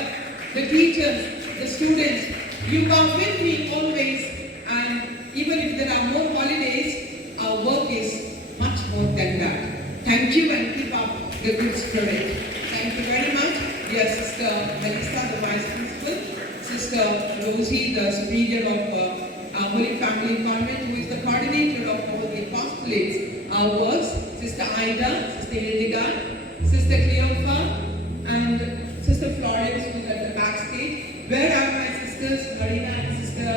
the teachers, the students. You are with me always, and even if there are more holidays, our work is much more than that. Thank you, and keep up the good spirit. Thank you very much, dear Sister Melissa, the Vice Principal, Sister Rosie, the Superior of Holy Family Convent, who is the coordinator of all the apostolates, our works, Sister Ida, Sister Hildegard, Sister Cleopa, and Sister Florence, who is at the backstage. Where are my sisters, Marina and Sister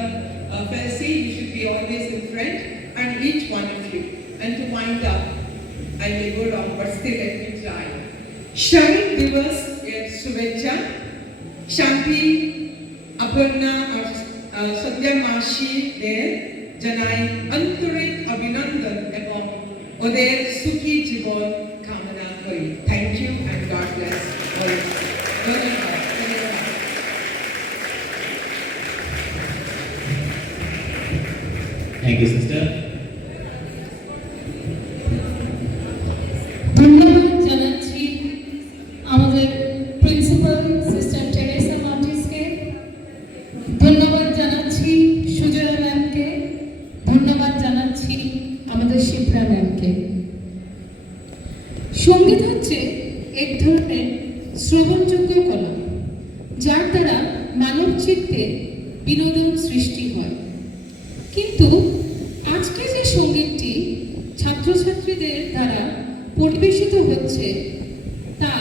Felsie? You should be always in front, and each one of you. And to wind up, I may go wrong, but still let me try. Shravik Divas Shubhecha, Shanti Aparna Satya Mashi there, Janai Anturik Abhinandan এবং ওদের সুখী জীবন কামনা করি। Thank you and God bless all of you. ধন্যবাদ। Thank you, sister. ধন্যবাদ জানাচ্ছি আমাদের principal sister Teresa মার্টিসকে, ধন্যবাদ জানাচ্ছি সুজলা ম্যামকে, ধন্যবাদ জানাচ্ছি আমাদের শিপ্রা ম্যামকে। সঙ্গীত হচ্ছে এক ধরনের শ্রবণযোগ্য কলা, যার দ্বারা মানব চিত্তে বিনোদন সৃষ্টি হয়। কিন্তু আজকে যে সঙ্গীতটি ছাত্রছাত্রীদের দ্বারা পরিবেশিত হচ্ছে, তা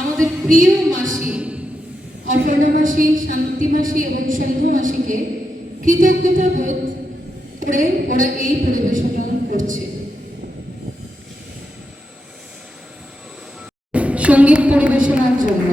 আমাদের প্রিয় মাসি অপর্ণা মাসি, শান্তি মাসি এবং সন্ধ্যা মাসিকে কৃতজ্ঞতা বোধ করে ওরা এই পরিবেশনা করছে। সঙ্গীত পরিবেশনার জন্য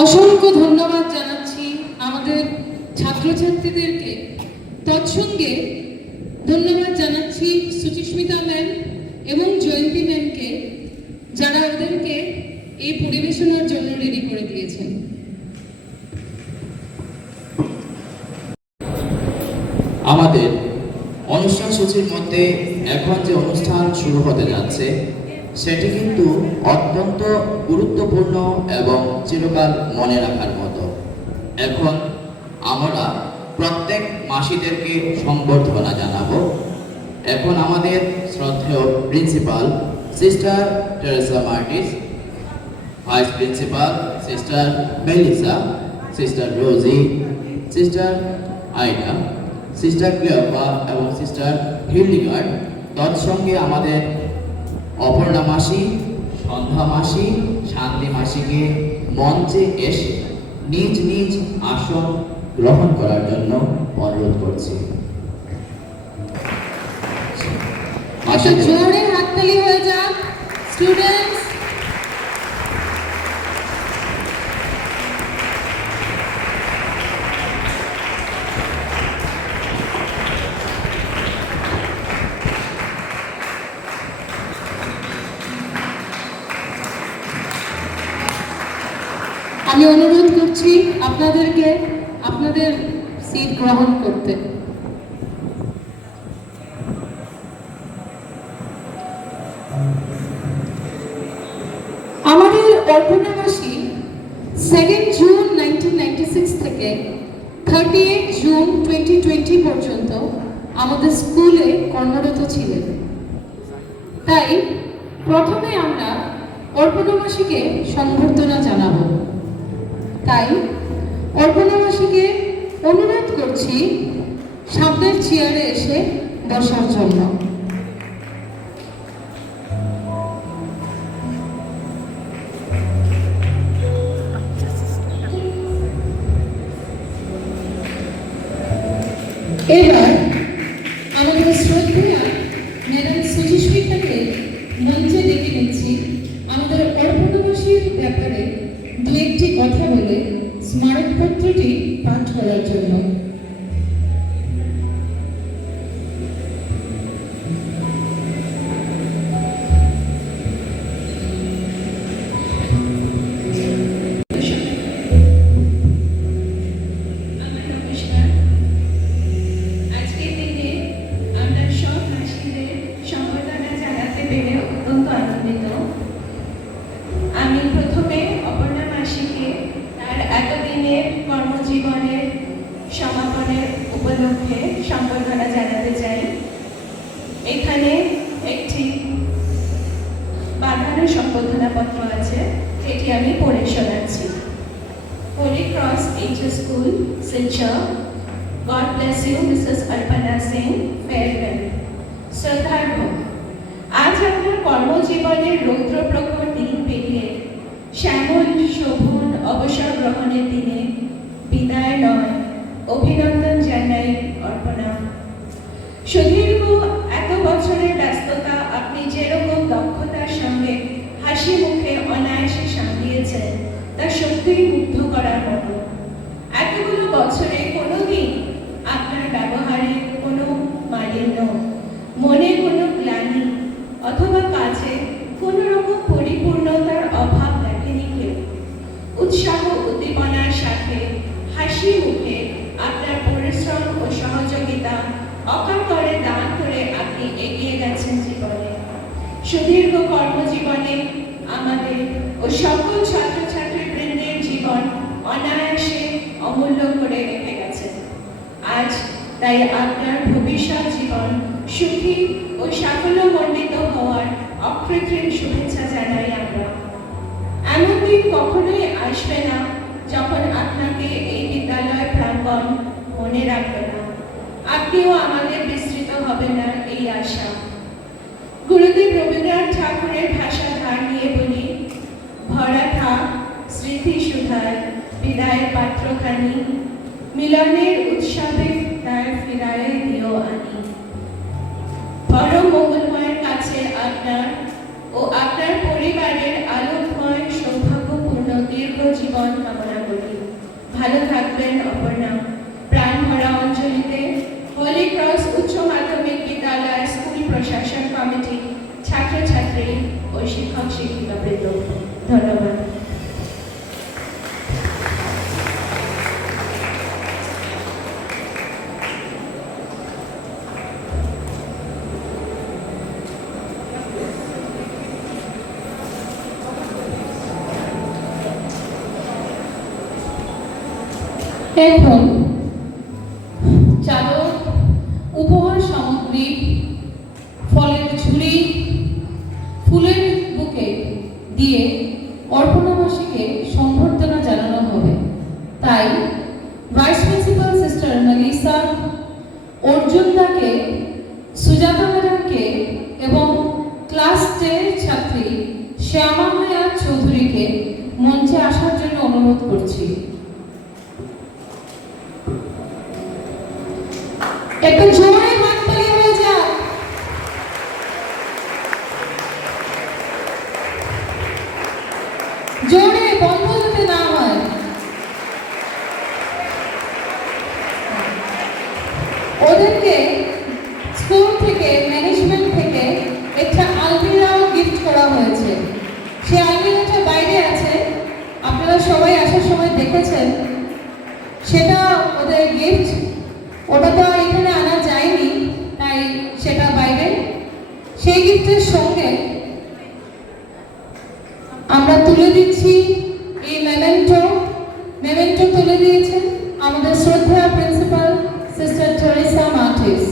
অসংখ্য ধন্যবাদ জানাচ্ছি আমাদের ছাত্রছাত্রীদেরকে। তৎসঙ্গে ধন্যবাদ জানাচ্ছি সুচিস্মিতা ম্যাম এবং জয়ন্তী ম্যামকে, যারা ওদেরকে এই পরিবেশনার জন্য রেডি করে দিয়েছেন। আমাদের অনুষ্ঠান সূচির মধ্যে এখন যে অনুষ্ঠান শুরু হতে যাচ্ছে সেটি কিন্তু অত্যন্ত গুরুত্বপূর্ণ এবং চিরকাল মনে রাখার মতো। এখন আমরা প্রত্যেক মাসিদেরকে সংবর্ধনা জানাবো। এখন আমাদের শ্রদ্ধেয় principal sister Teresa Martis, vice principal sister Melissa, sister Rosie, sister Ida, sister Cleopa এবং সিস্টার হিল্ডিগার্ড, তৎসঙ্গে আমাদের অপর্ণা মাসি, সন্ধ্যা মাসি, শান্তি মাসিকে মঞ্চে এসে নিজ নিজ আসন গ্রহণ করার জন্য অনুরোধ করছি। একটা জোরে হাততালি হয়ে যাক স্টুডেন্টস। আমি অনুরোধ করছি আপনাদেরকে আপনাদের সিট গ্রহণ করতে। আমাদের অর্পণা মাসি 2 জুন 1996 থেকে 38 জুন 2020 পর্যন্ত আমাদের স্কুলে কর্মরত ছিলেন। তাই প্রথমে আমরা অর্পণা মাসিকে সংবর্ধনা জানাবো। তাই অর্পণা মাসিকে অনুরোধ করছি সামনের চেয়ারে এসে বসার জন্য। এবার আমাদের শ্রদ্ধেয়া ম্যাডাম সুচিস্মিতাকে মঞ্চে ডেকে নিচ্ছি আমাদের অর্পণা মাসির ব্যাপারে দু একটি কথা বলে স্মারকপত্রটি পাঠ করার জন্য। আজকের দিনে আমরা সব মাসিদের সম্বর্ধনা জানাতে পেরে অত্যন্ত আনন্দিত। আমি প্রথমে অপর্ণা মাসিকে তার এতদিনের কর্মজীবনের সমাপনের উপলক্ষে সম্বর্ধনা জানাতে চাই। এখানে একটি বাঁধানো সম্বর্ধনা পত্র আছে, যেটি আমি পড়ে শোনাচ্ছি। Holy Cross HS School, Silchar. God bless you, Mrs. Arpana Singh. Farewell. শ্রদ্ধার্ঘ, আজ আপনার কর্মজীবনের রৌদ্র প্রখর দিন পেরিয়ে শ্যামল শোভন অবসর গ্রহণের দিনে বিদায় নয় অভিনন্দন জানাই অর্পণা। সুদীর্ঘ এত বছরের ব্যস্ততা আপনি যেরকম দক্ষতার সঙ্গে হাসি মুখে অনায়াসে সামলিয়েছেন তা সত্যিই মুগ্ধ করার মতো। এতগুলো বছরে কোনোদিন আপনার ব্যবহারে কোনো মালিন্য, মনে কোনো গ্লানি অথবা কাজে কোনো রকম পরিপূর্ণতার অভাব দেখেনি কেউ। উৎসাহ উদ্দীপনার সাথে হাসি মুখে আপনার পরিশ্রম ও সহযোগিতা অকাতরে দান করে আপনি এগিয়ে গেছেন জীবনে। সুদীর্ঘ কর্মজীবনে আমাদের ও সকল ছাত্রছাত্রী বৃন্দের জীবন অনায়াসে অমূল্য করে রেখে গেছেন। আজ তাই আপনার ভবিষ্যৎ জীবন সুখী ও সাফল্যমণ্ডিত হওয়ার অকৃত্রিম শুভেচ্ছা জানাই আমরা। এমন দিন কখনোই আসবে না যখন আপনাকে এই বিদ্যালয় প্রাঙ্গণ মনে রাখবে না, আপনিও আমাদের বিস্তৃত হবে না এই আশা। গুরুদেব রবীন্দ্রনাথ ঠাকুরের ভাষা ধার নিয়ে বলি, ভরা থাক স্মৃতি সুধায় বিদায়ের পাত্রখানি, মিলনের উৎসবে তার ফিরায়ে দিও আনি। পরম মঙ্গলময়ের কাছে আপনার ও আপনার পরিবারের আলোকময় সৌভাগ্যপূর্ণ দীর্ঘ জীবন কামনা ভালো থাকবেন অপর্ণা। প্রাণভরা অঞ্জলিতে হলি ক্রস উচ্চ মাধ্যমিক বিদ্যালয় স্কুল প্রশাসন কমিটি, ছাত্রছাত্রী ও শিক্ষক শিক্ষিকাবৃন্দ, ধন্যবাদ। এখন চাদর, উপহার সামগ্রী, ফলের ঝুড়ি, ফুলের বুকে দিয়ে অর্পণা মাসিকে সম্বর্ধনা জানানো হবে। তাই ভাইস প্রিন্সিপাল সিস্টার মালিসা, অর্জুন দাকে, সুজাতা ম্যাডামকে এবং ক্লাস 10 ছাত্রী শ্যামা হায়াত চৌধুরীকে মঞ্চে আসার জন্য অনুরোধ করছি। একটু জোরে হাততালি হয়ে যাক। জোরে, বন্ধ যাতে না হয়। ওদেরকে স্কুল থেকে, ম্যানেজমেন্ট থেকে একটা আলমিরাও গিফট করা হয়েছে। সেই আলমিরাটা বাইরে আছে, আপনারা সবাই আসার সময় দেখেছেন। সেটা ওদের গিফট, ওটা তো এখানে আনা যায়নি, তাই সেটা বাইরে। সেই গিফটের সঙ্গে আমরা তুলে দিচ্ছি এই মেমেন্টো তুলে দিয়েছেন আমাদের শ্রদ্ধেয় প্রিন্সিপাল সিস্টার টেরেসা মার্টিস।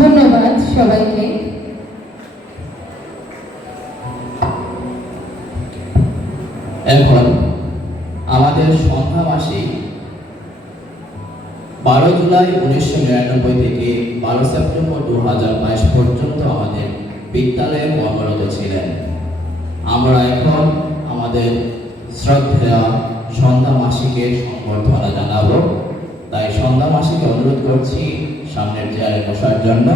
ধন্যবাদ সবাইকে। এখন আমাদের সন্ধ্যাবাসী 12 জুলাই 1999 থেকে 12 সেপ্টেম্বর 2022 পর্যন্ত আমাদের বিদ্যালয়ে কর্মরত ছিলেন। আমরা এখন আমাদের শ্রদ্ধেয় সন্ধ্যা মাসিকে সম্বর্ধনা জানাবো। তাই সন্ধ্যা মাসিকে অনুরোধ করছি সামনের চেয়ারে বসার জন্য।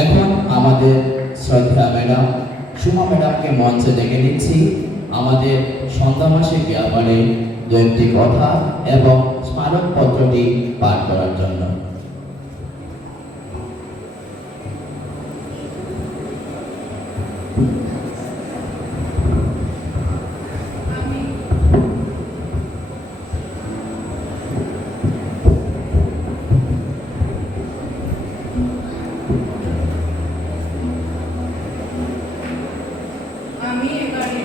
এখন আমাদের শ্রদ্ধা ম্যাডাম সুমা ম্যাডামকে মঞ্চে ডেকে নিচ্ছি আমাদের সন্ধ্যা মাসিক ব্যাপারে দু-একটি কথা এবং স্মারকপত্রটি পাঠ করার জন্য। আমি এবারে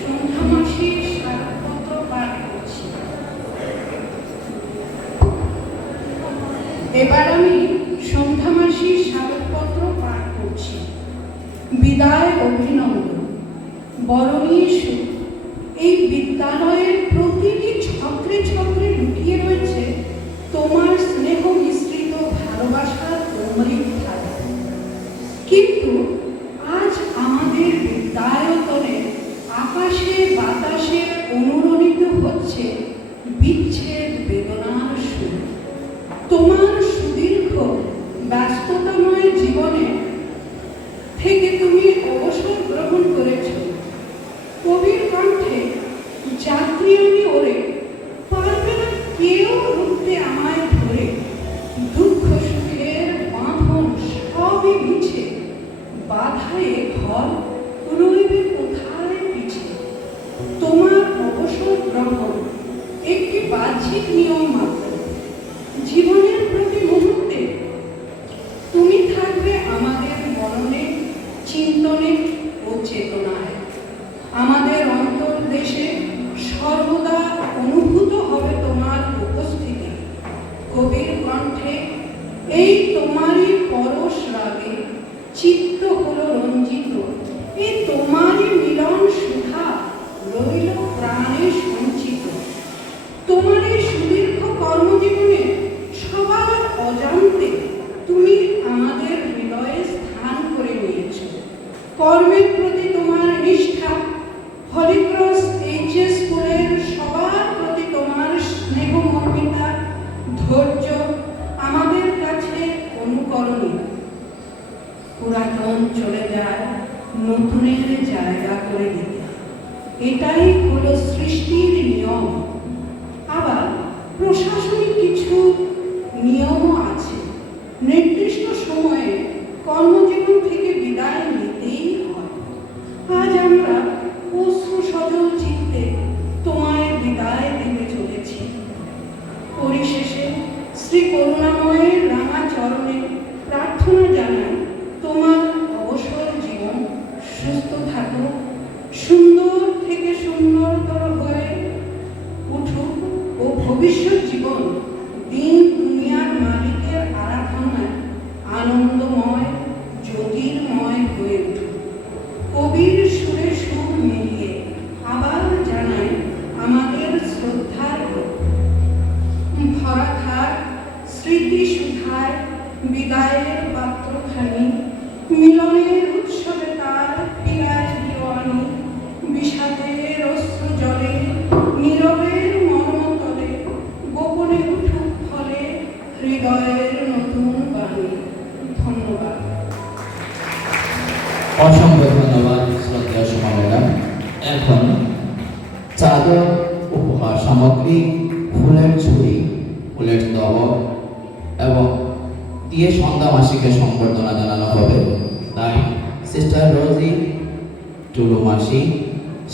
সন্ধ্যা মাসির স্মারকপত্র পাঠ করছি। এবার আমি সন্ধ্যা মাসির স্মারকপত্র পাঠ করছি। বিদায় অভিনন্দন, বরণী সুখ। এই বিদ্যালয়ের প্রতিটি ছত্রে ছত্রে লুকিয়ে রয়েছে তোমার স্নেহ মিশ্রিত ভালোবাসার অমৃত ধারা। কিন্তু আজ আমাদের বিদ্যায়তনে আকাশে বাতাসে অনুরণিত হচ্ছে বিচ্ছেদ বেদনার সুর। তোমার সুদীর্ঘ ব্যস্ততাময় জীবনে থেকে তুমি অবসর গ্রহণ করেছ। কবির কণ্ঠে যাত্রী আমি ওরে, পারবে না কেউ রুখতে আমায় ধরে। দুঃখ সুখের বাঁধন সবই মিছে, বাধায়ে ঘর রইবে কোথায় পিছে। তোমার অবসর গ্রহণ একটি বাহ্যিক নিয়ম মাত্র। জীবনের প্রতি মুহূর্তে তুমি থাকবে আমাদের মননে, চিন্তনে ও চেতনায়। আমাদের অন্তর্দেশে সর্বদা অনুভূত হবে তোমার উপস্থিতি। কবির কণ্ঠে এই তোমারই পরশ রাগে চিত্ত হলো রঞ্জিত। এই তোমারই মিলন সুধা রইল প্রাণে সঞ্চিত। তোমার এই সুদীর্ঘ কর্মজীবনে সবার অজান্তে তুমি আমাদের হৃদয়ে স্থান করে নিয়েছ। কর্মের প্রতি তোমার নিষ্ঠা, হলিক্রস এইচএস স্কুলের সবার প্রতি তোমার স্নেহমর্মিতা, ধৈর্য আমাদের কাছে অনুকরণীয়। পুরাতন চলে যায় নতুনের জায়গা করে দিতে, এটাই হলো সৃষ্টির নিয়ম। আবার প্রশাসনিক কিছু নিয়মও আছে। নির্দিষ্ট সময়ে কর্মজীবন থেকে বিদায় নিতেই হয়। আজ আমরা অশ্রু সজল চিত্তে তোমায় বিদায় দিতে চলেছি। পরিশেষে শ্রী করুণাময়ের রাঙা চরণে প্রার্থনা জানাই, তোমার অবসর জীবন সুস্থ থাকুক, সুন্দর থেকে সুন্দরতর হয়ে উঠুক ও ভবিষ্যৎ জীবন দিন দুনিয়ার মালিকের আরাধনায় আনন্দময়, জ্যোতির্ময় হয়ে উঠুক। কবির সুরে সুর মিলিয়ে আবার জানাই আমাদের শ্রদ্ধার ভরা থাক স্মৃতি সুধায় বিদায়ের পাত্রখানি। মিলনের উৎসবে তার ফিরায় দিও আনি, বিষাদের অশ্রু জলে নীরবের মর্মতলে গোপনে উঠুক ফলে হৃদয়ের নতুন বাণী। ধন্যবাদ। অসংখ্য ধন্যবাদ শ্রদ্ধেয় সুমা ম্যাডাম। এখন চাদর, উপহার সামগ্রী, ফুলের ঝুড়ি, ফুলের তবক এবং দিয়ে সন্ধ্যা মাসিকে সম্বর্ধনা জানানো হবে। তাই সিস্টার রোজি, টুলু মাসি,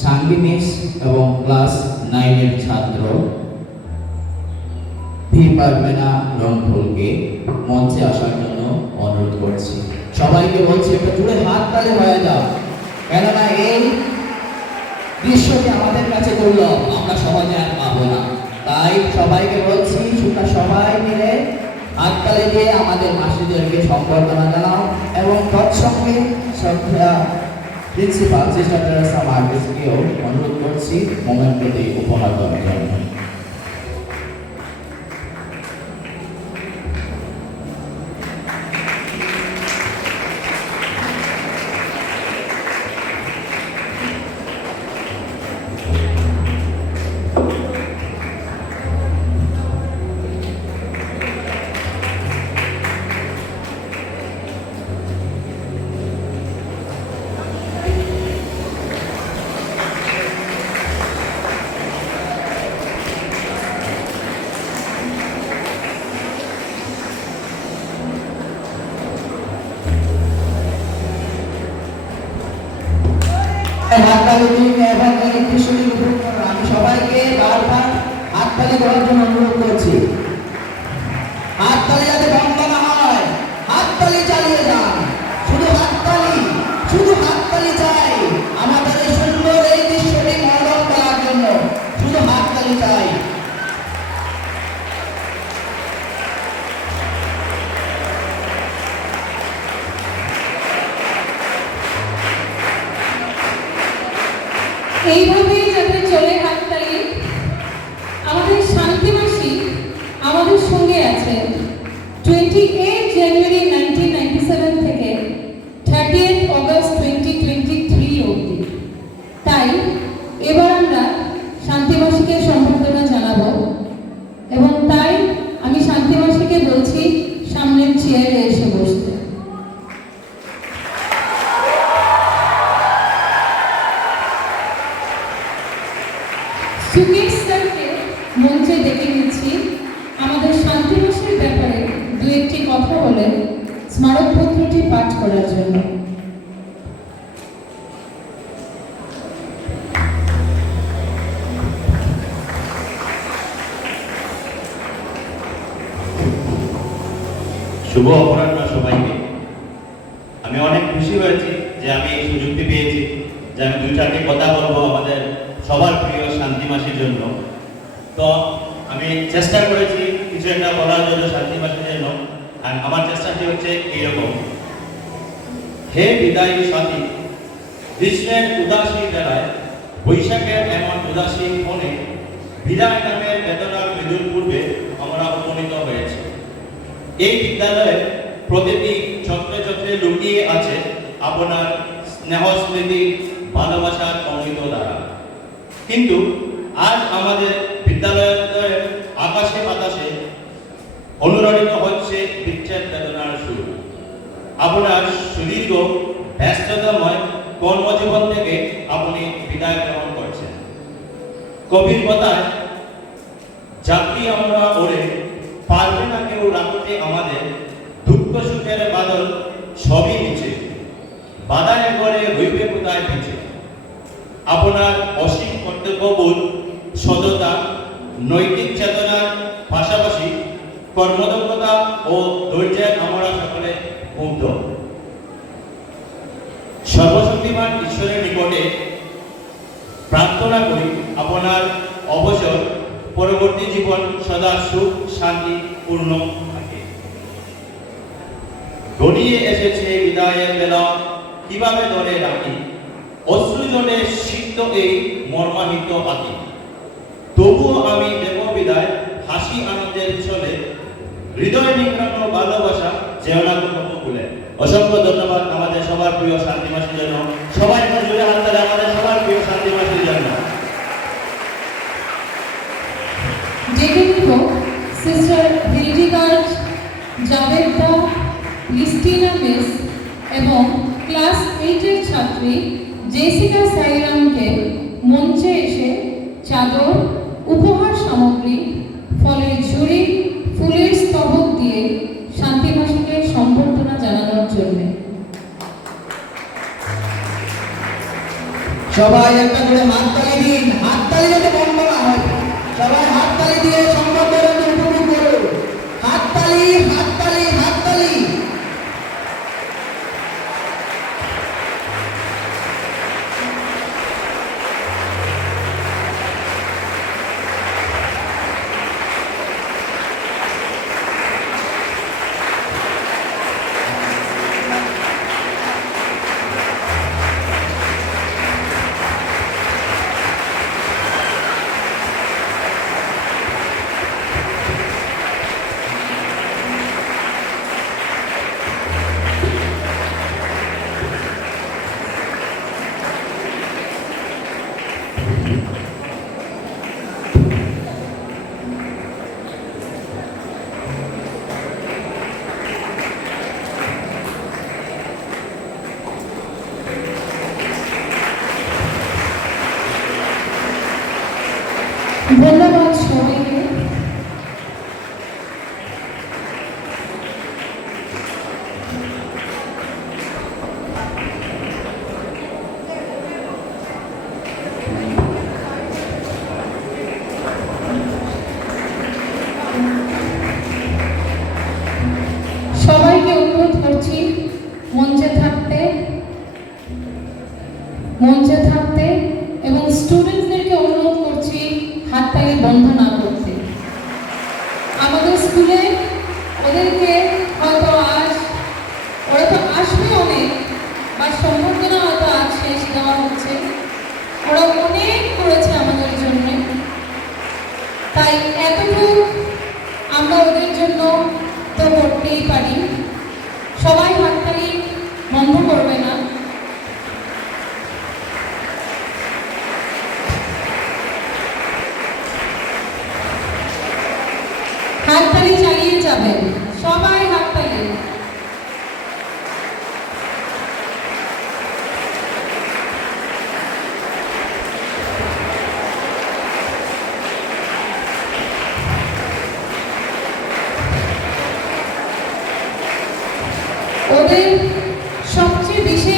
সাঙ্গি মিস এবং ক্লাস 9-এর ছাত্র ভি পারবেনা রংফুলকে মঞ্চে আসার জন্য অনুরোধ করছি। সবাইকে বলছি একটা জুড়ে হাত তালে হয়ে যাও, কেননা এই দৃশ্যটি আমাদের কাছে দুর্লভ, আমরা সহজে আর পাবো না। তাই সবাইকে বলছি সুতা সবাই মিলে হাততালি দিয়ে আমাদের মাসিদেরকে সম্বর্ধনা জানাও এবং তৎসঙ্গে শ্রদ্ধা প্রিন্সিপাল সিস্টার টেরেসা মার্টিসকেও অনুরোধ করছি মোমেন্টটি উপহার দেওয়ার জন্য। আমি সবাইকে বারবার হাততালি করার জন্য অনুরোধ করছি। হাততালি যাতে বন্ধ না হয়, হাততালি চালিয়ে যান। শুধু হাততালি চাই আমাদের এই সুন্দর এই দৃশ্যটি মনোরম করার জন্য। শুধু হাততালি চাই। এইভাবেই যাতে চলে হাততালি। আমাদের শান্তি মাসি আমাদের সঙ্গে আছে 28 জানুয়ারি 1997 থেকে 30 অগস্ট 2023 অবধি। তাই এবার আমরা শান্তি মাসিকে সম্বর্ধনা জানাবো এবং তাই আমি শান্তি মাসিকে বলছি সামনের চেয়ারে এসে বসতে। সুকেশ স্যারকে মঞ্চে ডেকে নিচ্ছি আমাদের শান্তি মাসের ব্যাপারে দু একটি কথা বলে স্মারকপত্রটি পাঠ করার জন্য। শুভ অপরাহ্ন সবাইকে। আমি অনেক খুশি হয়েছি যে আমি এই সুযোগটি পেয়েছি যে আমি দুই চারটি কথা বলবো আমাদের সবার প্রিয় শান্তি মাসির জন্য। তো আমি চেষ্টা করেছি কিছু একটা বলার জন্য শান্তি মাসির জন্য, আর আমার চেষ্টাটি হচ্ছে এইরকম। হে বিদায়ী সাথী, গ্রীষ্মের উদাসী বেলায় বৈশাখের এমন উদাসী ফোনে বিদায় নামের বেদনার বিদুর পূর্বে আমরা উপনীত হয়েছি। এই বিদ্যালয়ে প্রতিটি চক্রে চক্রে লুকিয়ে আছে আপনার স্নেহ স্মৃতি, ভালোবাসার অমৃত দ্বারা। কিন্তু আজ আমাদের বিদ্যালয়ের আকাশে বাতাসে অনুরণিত হচ্ছে বিচ্ছেদ বেদনার সুর। আপনার সুদীর্ঘ ব্যস্ততাময় কর্মজীবন থেকে আপনি বিদায় গ্রহণ করছেন। কবির কথায়, যাত্রী আমরা ওরে, পারবে না কেউ রাখতে আমাদের, দুঃখ সুখের বাদল সবই নিচে, বাদানে করে হইবে কোথায় পিছে। আপনার অসীম কর্তব্যবোধ, সততা, নৈতিক চেতনার পাশাপাশি কর্মদক্ষতা ও ধৈর্যের আমরা সকলে মুগ্ধ। সর্বশক্তিমান ঈশ্বরের নিকটে প্রার্থনা করি আপনার অবসর পরবর্তী জীবন সদা সুখ শান্তি পূর্ণ থাকে। গড়িয়ে এসেছে বিদায়ের বেলা, কিভাবে ধরে রাখি অশ্রুজলে সিক্ত এই মর্মাহিত আতি। তবুও আমি দেব বিদায় হাসি আনন্দের ছলে, হৃদয় নিংড়ানো ভালোবাসা যেওনা কখনো ভুলে। অসংখ্য ধন্যবাদ আমাদের সবার প্রিয় শান্তি মাসির জন্য। সবাই জুড়ে হাত তালে আমাদের সবার প্রিয় শান্তি মাসির জন্য। ডেকে নিব সিস্টার হিলডিগার্ড, জাভেদা, লিস্টিনা মিস এবং ক্লাস 8-এর ছাত্রী জেসিকা সাইরামকে মঞ্চে এসে চাদর, উপহার সামগ্রী, ফলের ঝুড়ি, ফুলের স্তবক দিয়ে শান্তি মাসিকে সম্বর্ধনা জানানোর জন্য। সবাই একটা করে হাততালি দিন, হাততালি যাতে বন্ধ না হয়। সবাই হাততালি দিয়ে সম্বর্ধনা উপভোগ করুন। হাততালি, হাততালি, হাততালি। ধন্যবাদ সবাইকে। সবাইকে অনুরোধ করছি মঞ্চে থাকতে এবং স্টুডেন্টসদেরকে অনুরোধ করছি হাততালি বন্ধ না করতে। আমাদের স্কুলে ওদেরকে হয়তো আজ ওরা তো আসবে অনেক, বা সম্বর্ধনা হয়তো আজ শেষ দেওয়া হচ্ছে। ওরা অনেক করেছে আমাদের জন্য, তাই এতটুকু আমরা ওদের জন্য তো করতেই পারি। সবাই হাততালি বন্ধ করবে না। হাততালি চালিয়ে যাবেন, সবাই হাততালি। ওদের সবচেয়ে বিশেষ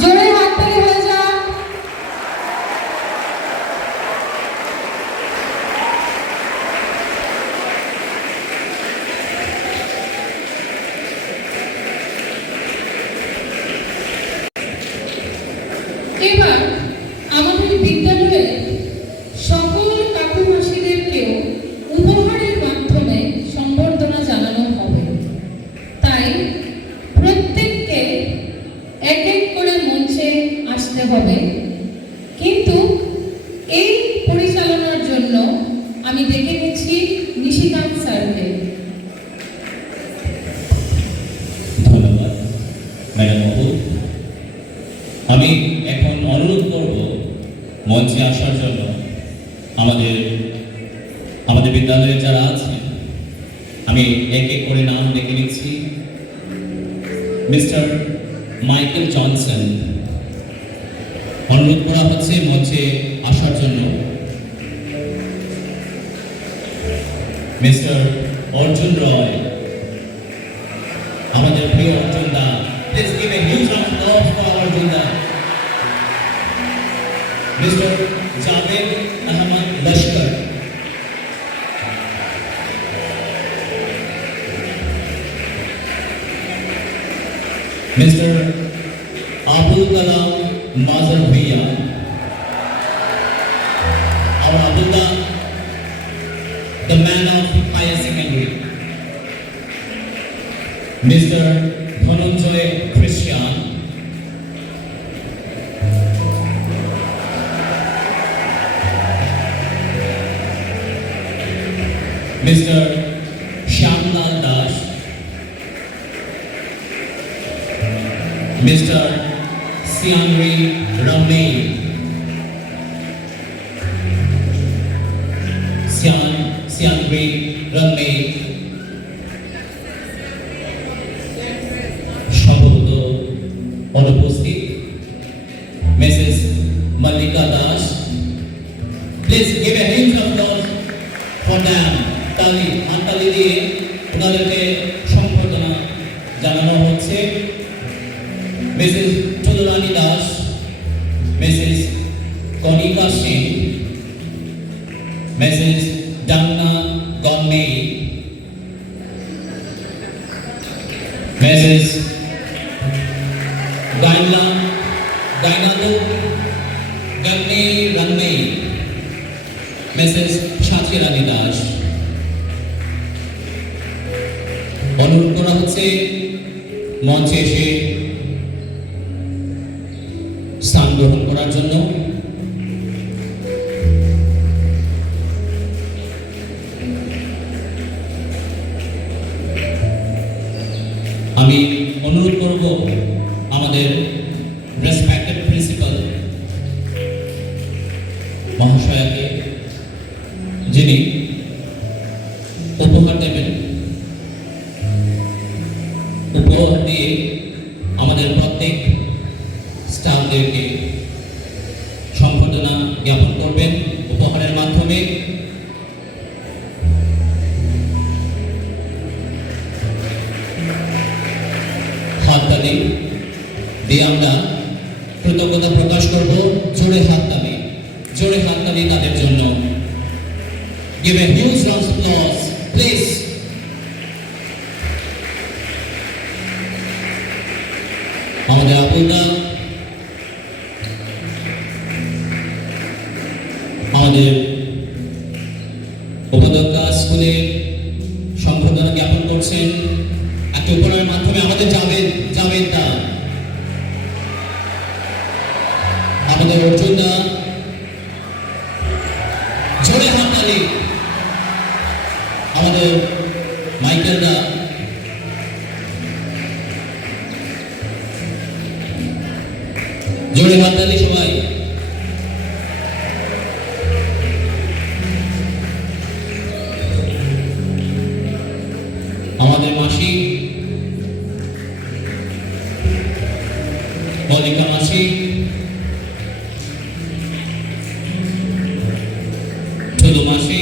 জোরে হাততালি হয়ে যাক। এবার আমাদের বিদ্যালয়ের সকল কাকুমাসিদেরকেও উপহারের মাধ্যমে সম্বর্ধনা জানানো হবে। তাই প্রত্যেককে এক এক করে মঞ্চে আসতে হবে। কিন্তু এই পরিচালনার জন্য আমি ডেকে নিচ্ছি নিশিকান্ত স্যারকে। ধন্যবাদ ম্যাডাম অপু। আমি এখন অনুরোধ করব মঞ্চে আসার জন্য আমাদের বিদ্যালয়ে যারা আছেন, আমি এক এক করে নাম ডেকে নিচ্ছি। মিস্টার মাইকেল জনসন, অনুরোধ করা হচ্ছে মঞ্চে আসার জন্য। মিস্টার অর্জুন রয়, আমাদের প্রিয় Arjun da, please give a huge round of applause for Arjun da. Mister Javed Ahmed Laskar, mister Abul Kalam Mazhar Bhuiya, our Abdullah, the man of higher secondary, Mr. Dhananjoy Christian, Mr. Shyamlal Das, Mr. Sianri Ramey, Sianri Ramey, সম্ভবত অনুপস্থিত Mrs Mallika Das. Please give a huge applause for them. হাততালি দিয়ে ওনাদেরকে সম্বর্ধনা জানানো হচ্ছে। Mrs Chulrani Das, Mrs Kanika Singh, Mrs ডাংনা গন্নে, মিসেস গাইনালু গন্নে রন্নে, মিসেস সাথী রানী দাস। অনুরোধ করা হচ্ছে মঞ্চে এসে স্থান গ্রহণ করার জন্য। আমি অনুরোধ করব আমাদের রেসপেক্টেড প্রিন্সিপাল মহাশয়াকে, যিনি উপহার দেবেন। উপহার দিয়ে আমাদের প্রত্যেক স্টাফদেরকে সম্বর্ধনা জ্ঞাপন করবেন উপহারের মাধ্যমে। হাততালি দিয়ে আমরা কৃতজ্ঞতা প্রকাশ করব। জোরে হাততালি তাদের জন্য। Give a huge round of applause, please. আমাদের আপুদা, আমাদের উপত্যকা স্কুলের সম্বর্ধনা জ্ঞাপন করছেন একটি উপহারের মাধ্যমে আমাদের জাভেদ দা, আমাদের অর্জুন দা। জোরে হাততালি। আমাদের মাইকেল দা, জোরে হাততালি সবাই। আমাদের মাসি মল্লিকা মাসি, ছোট মাসি,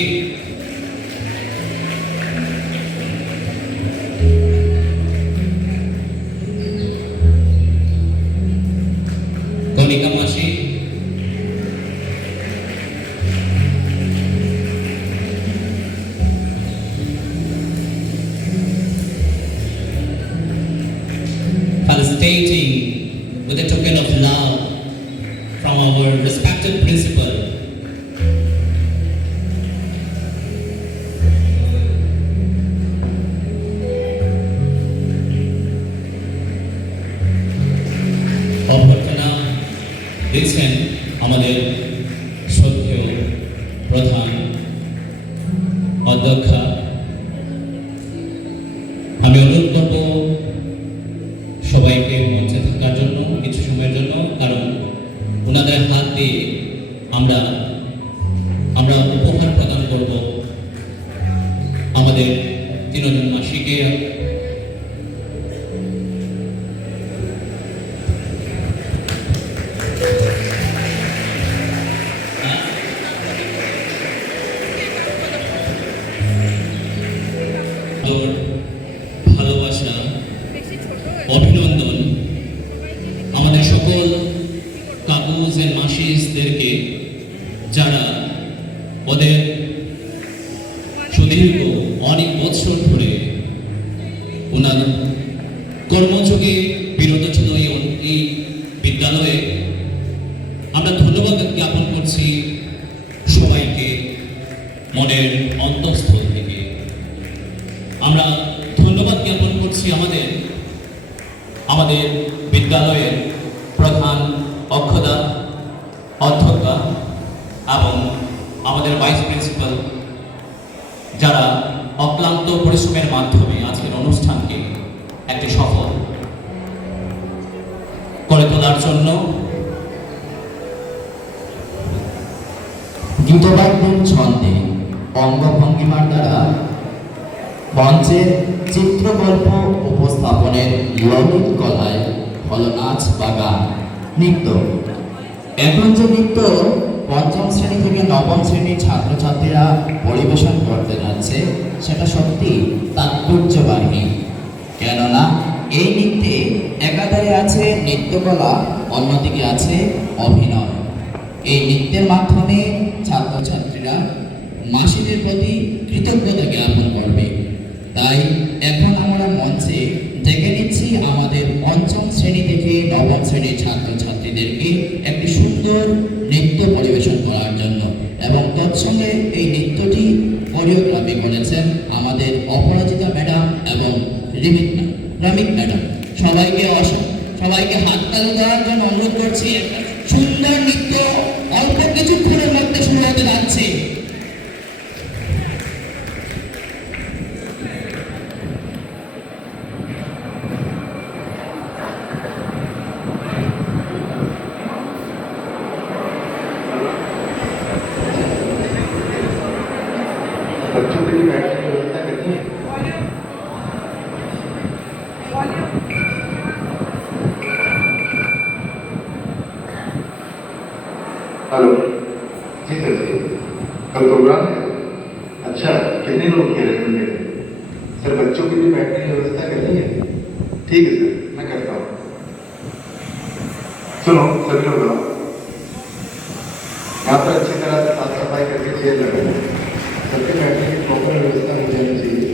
with a token of love from our respected principal. অভ্যর্থনা দিচ্ছেন আমাদের শ্রদ্ধেয় প্রধান অধ্যক্ষা। আমি অনুরোধ করব সবাইকে মঞ্চে থাকার জন্য কিছু সময়ের জন্য, কারণ ওনাদের হাত দিয়ে আমরা উপহার প্রদান করব আমাদের তিনজন মাসিকে। ভালোবাসা, অভিনন্দন আমাদের সকল কাকুজ এন্ড মাসিসদেরকে, যারা ওদের সুদীর্ঘ অনেক বছর ধরে ওনার কর্মযোগে বিরত ছিল এই বিদ্যালয়ে। আমরা ধন্যবাদ জ্ঞাপন করছি সবাইকে মনের অন্তঃস্থল থেকে। আমরা ধন্যবাদ জ্ঞাপন করছি আমাদের বিদ্যালয়ের প্রধান অধ্যক্ষা এবং আমাদের ভাইস প্রিন্সিপাল, যারা অক্লান্ত পরিশ্রমের মাধ্যমে আজকের অনুষ্ঠানকে একটি সফল করে তোলার জন্য গীতবাদ্যের ছন্দে অঙ্গভঙ্গিমার দ্বারা মঞ্চের চিত্রকল্প উপস্থাপনের ললিত কলায় হল নাচ বা গান, নৃত্য। এখন যে নৃত্য পঞ্চম শ্রেণী থেকে নবম শ্রেণীর ছাত্রছাত্রীরা পরিবেশন করতে যাচ্ছে, সেটা সত্যি তাৎপর্যবাহী। কেননা এই নৃত্যে একাধারে আছে নৃত্যকলা, অন্যদিকে আছে অভিনয়। এই নৃত্যের মাধ্যমে ছাত্রছাত্রীরা মাসিদের প্রতি কৃতজ্ঞতা জ্ঞাপন করবে। তাই এখন আমরা মঞ্চে ডেকে নিচ্ছি আমাদের পঞ্চম শ্রেণী থেকে নবম শ্রেণীর ছাত্রছাত্রীদেরকে একটি সুন্দর নৃত্য পরিবেশন করার জন্য, এবং তৎসঙ্গে এই নৃত্যটি কোরিওগ্রাফি করেছেন আমাদের অপরাজিতা ম্যাডাম এবং রামিক ম্যাডাম। সবাইকে হাততালি দেওয়ার জন্য অনুরোধ করছি। একটা সুন্দর নৃত্য অল্প কিছুক্ষণের মধ্যে শুরু হতে যাচ্ছে। बच्चों के लिए बैठने की व्यवस्था करनी है। हेलो जी सर जी, कल प्रोग्राम है। अच्छा, कितने लोग खेल रहे हैं? सर बच्चों के लिए बैठने की व्यवस्था करनी है। ठीक है सर, मैं करता हूँ। सुनो सभी लोग आओ, यहाँ पर अच्छी तरह से साफ सफाई करके चेयर लगाओ। सबके बैठने की प्रॉपर व्यवस्था हो जानी चाहिए।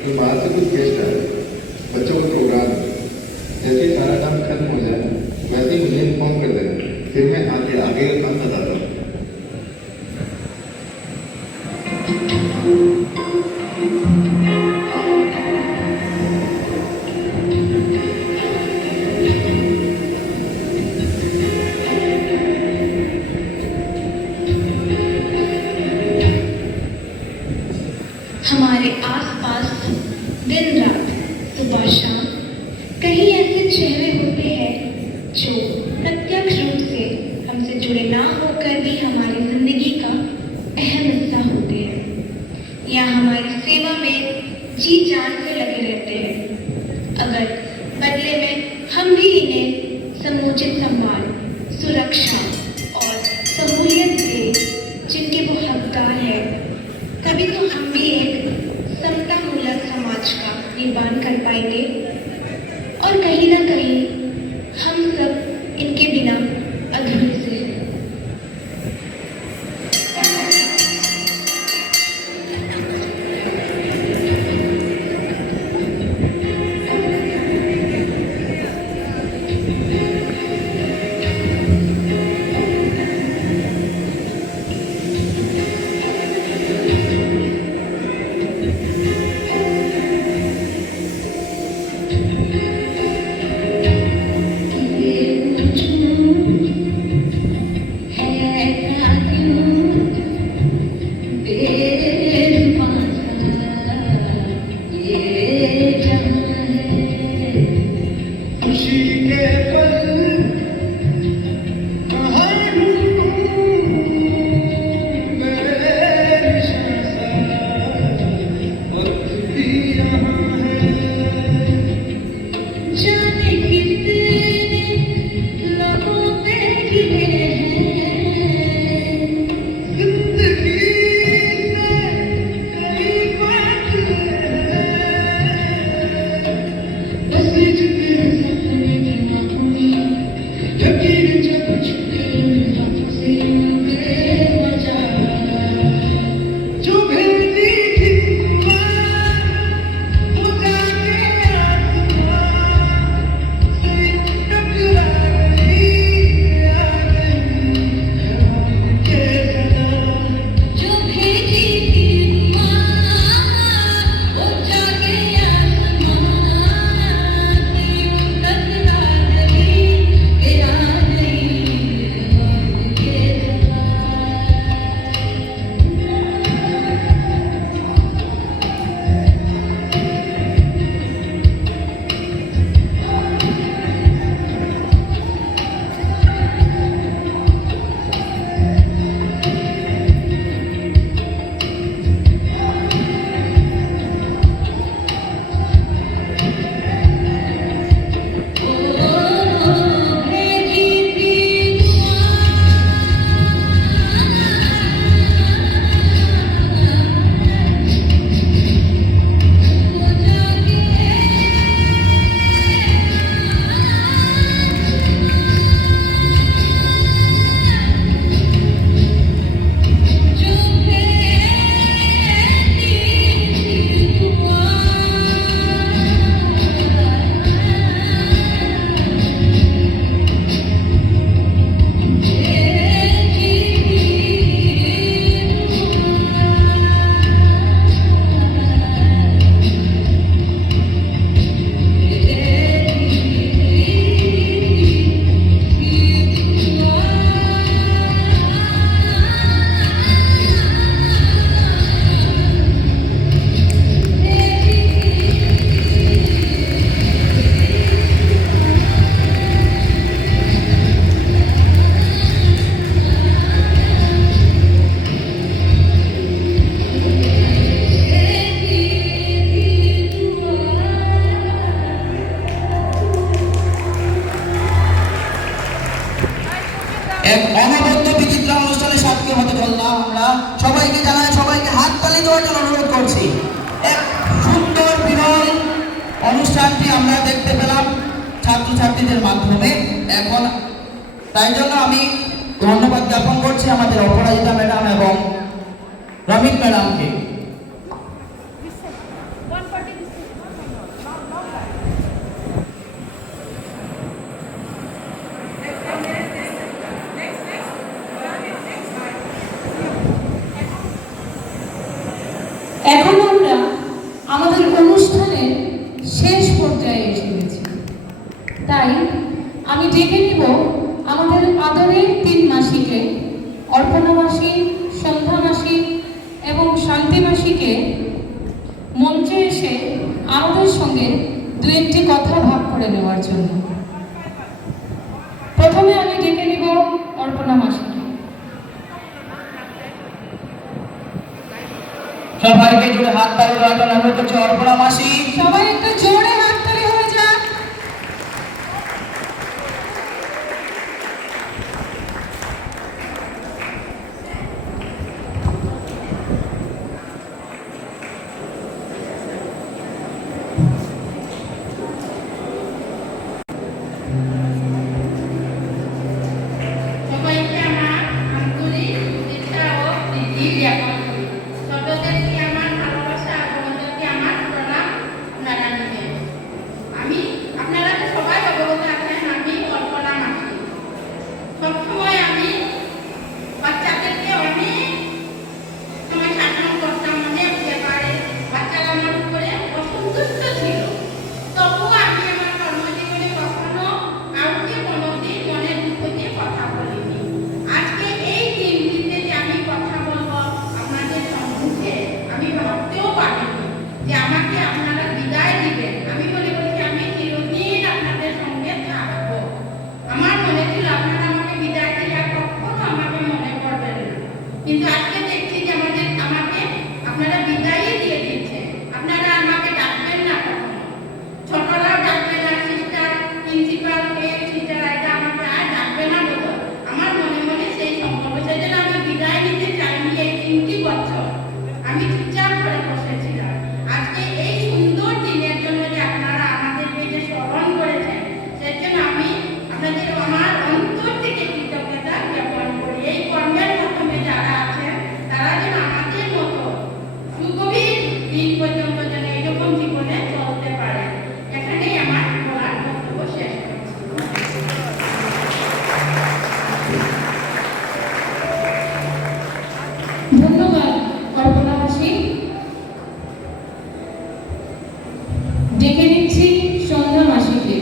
तो बाहर से कुछ गेस्ट आए, बच्चों का प्रोग्राम है। जैसे ही सारा काम खत्म हो जाए वैसे ही मुझे इन्फॉर्म कर देना, फिर मैं आगे का काम बताता हूँ। हमारे आसपास दिन रात सुबह शाम कई ऐसे चेहरे होते हैं जो प्रत्यक्ष रूप से हमसे जुड़े ना होकर भी हमारी जिंदगी का अहम हिस्सा होते हैं या हमारी सेवा में जी जान से लगे रहते हैं। अगर बदले में हम भी इन्हें समुचित सम्मान, सुरक्षा और सहूलियत दें जिनके वो हकदार है, कभी तो हम भी एक समतामूलक समाज का निर्माण कर पाएंगे। और कहीं ना कहीं हम सब इनके बिना अधूरे से हैं। এক অনবদ্য বিচিত্র অনুষ্ঠানে সাক্ষী হতে চললাম আমরা। সবাইকে জানাই, সবাইকে হাততালি দেওয়ার জন্য অনুরোধ করছি। এক সুন্দর বিরল অনুষ্ঠানটি আমরা দেখতে পেলাম ছাত্রছাত্রীদের মাধ্যমে। এখন তাই জন্য আমি ধন্যবাদ জ্ঞাপন করছি আমাদের অপরাজিতা ম্যাডাম এবং রমিত ম্যাডামকে। এখন আমরা আমাদের অনুষ্ঠানের শেষ পর্যায়ে এসে গেছি। তাই আমি ডেকে নিব আমাদের আদরের 3 মাসিকে, অর্পণা মাসি, সন্ধ্যা মাসি এবং শান্তি মাসিকে মঞ্চে এসে আমাদের সঙ্গে 2-1টি কথা ভাগ করে নেওয়ার জন্য। প্রথমে আমি ডেকে নিব অর্পণা মাসিকে। সবাইকে জোরে হাততালি দেওয়ার জন্য অনুরোধ করছি অর্পণা মাসি। সবাই একটা জোরে হাততালি হয়ে যাক। সবাইকে আমার আন্তরিক শুভেচ্ছা ও প্রীতি জ্ঞাপন করি। ছোটদেরকে আমার ভালোবাসা, বড়দেরকে আমার প্রণাম আপনারা নেবেন। আপনারা তো সবাই অবগত আছেন, আমি অর্পণা মাসি। সবসময় আমি বাচ্চাদেরকে অনেক সময় শাসন করতাম, অনেক ব্যাপারে বাচ্চারা আমার উপরে অসন্তুষ্ট ছিল। তবুও আমি আমার কর্মজীবনে কখনো কাউকে কোনোদিন মনের দুঃখ দিয়ে কথা বলিনি। আজকে এই দিনটিতে যে আমি কথা বলবো আপনাদের সম্মুখে, আমি ভাবতেও পারিনি যে আমাকে আপনারা বিদায় দিবেন। আমি মনে করছি আমি চিরদিন আপনাদের সঙ্গে থাকবো। আমার মনে ছিল আপনারা আমাকে বিদায় দিলে আর কখনো আমাকে মনে করবেন না, কিন্তু আজকে দেখছি যে আমাকে আপনারা বিদায়ই দিয়ে দিচ্ছেন। আপনারা আমাকে ডাকবেন না কখনো, ছোটরাও ডাকবে না, সিস্টার প্রিন্সিপাল সিস্টার আইডা আমাকে আর ডাকবে না বলো। আমার মনে মনে সেই সংকল্প, সেজন্য আমি বিদায় নিতে চাইনি। এই 3টি বছর আমি চুপচাপ করে বসেছিলাম। আজকে এই সুন্দর দিনের জন্য যে আপনারা আমাদেরকে যে স্মরণ করেছেন, সেজন্য আমি আপনাদের আমার অন্তর থেকে কৃতজ্ঞতা জ্ঞাপন করি। এই কর্মের মাধ্যমে যারা আছেন তারা যেন আমাদের মতো সুগভীর দিন পর্যন্ত যেন এরকম জীবনে চলতে পারে। এখানেই আমার বলার বক্তব্য শেষ করছি। ধন্যবাদ অর্পণা মাসি। ডেকে নিচ্ছি সন্ধ্যা মাসিকে।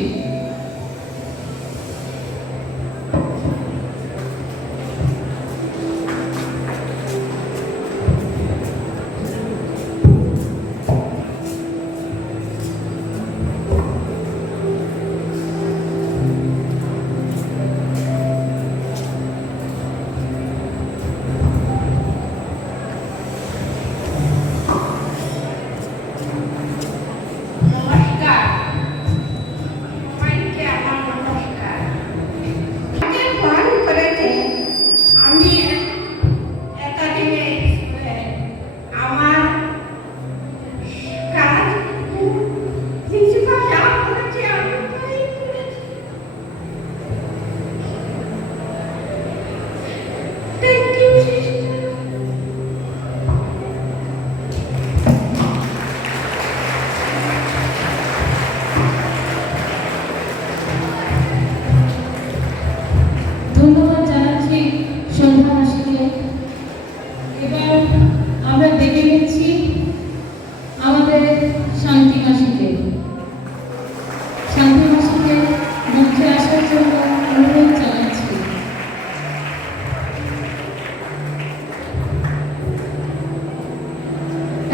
নমস্কার সবাইকে, আমার নমস্কার। আমাকে ফোন করেছে, আমি একাডেমি স্কুলে আমার কাজ প্রিন্সিপাল যা করেছে আমি তাই করেছি। Thank you sister. ধন্যবাদ জানাচ্ছি সন্ধ্যা মাসিকে। এবার আমরা ডেকে নিচ্ছি আমাদের শান্তি মাসিকে। শান্তি মাসিকে মঞ্চে আসার জন্য অনুরোধ জানাচ্ছি।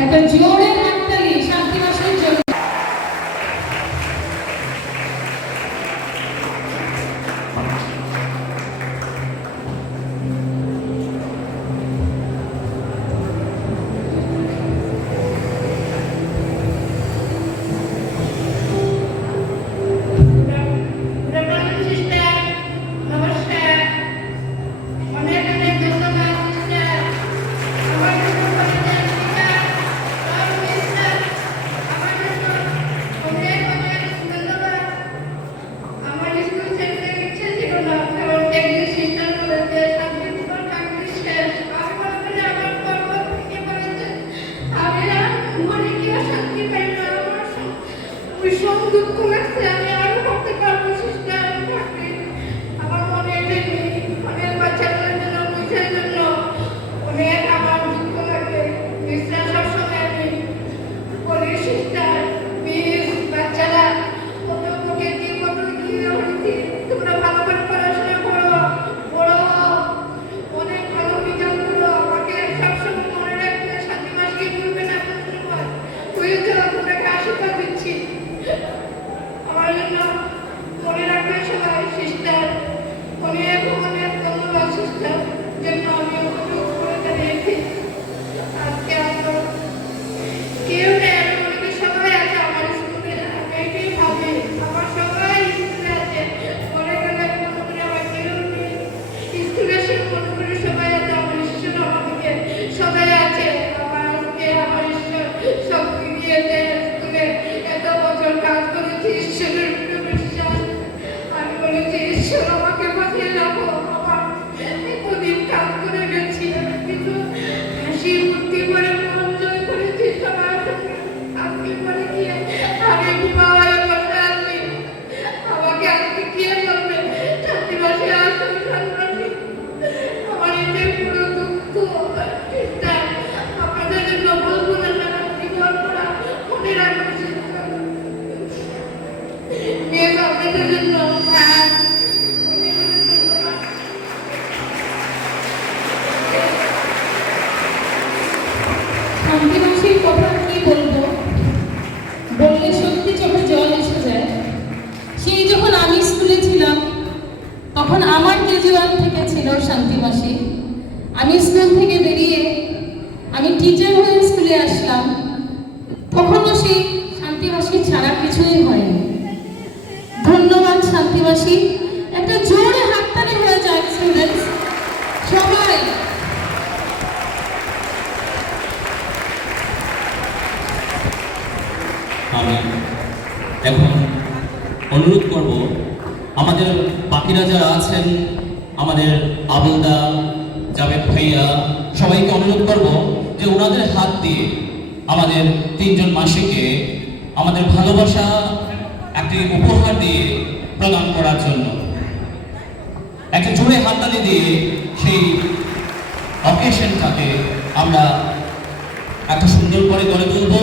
একটা জোরে হাততালি শান্তি মাসির জন্য। সিস্টার নমস্কার। ছিল শান্তি মাসি। আমি স্কুল থেকে বেরিয়ে আমি টিচার হয়ে স্কুলে আসলাম, তখনও সেই শান্তি মাসি ছাড়া কিছুই হয়নি। ধন্যবাদ শান্তি মাসি। একটা জোরে হাততালি হয়ে যায় স্টুডেন্টস সবাই। আমি এখন অনুরোধ করব আমাদের বাকিরা যারা আছেন, আমাদের আবুলদা, জাভেদ ভাইয়া, সবাইকে অনুরোধ করব যে ওনাদের হাত দিয়ে আমাদের তিনজন মাসিকে আমাদের ভালোবাসা একটি উপহার দিয়ে প্রদান করার জন্য একটা জোরে হাততালি দিয়ে সেই অকেশনটাকে আমরা একটা সুন্দর করে গড়ে তুলব।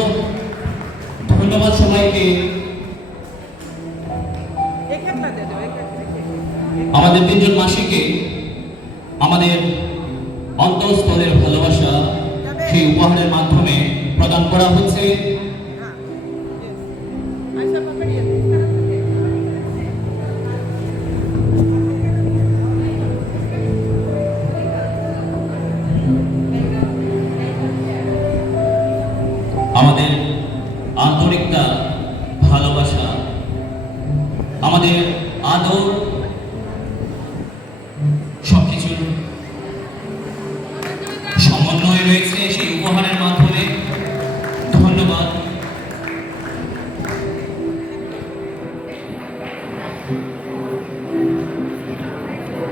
ধন্যবাদ সবাইকে। আমাদের তিনজন মাসিকে আমাদের অন্তঃস্থলের ভালোবাসা সেই উপহারের মাধ্যমে প্রদান করা হচ্ছে। আমাদের আন্তরিকতা, ভালোবাসা, আমাদের আদর সবকিছুর সমন্বয় রয়েছে সেই উপহারের মাধ্যমে। ধন্যবাদ।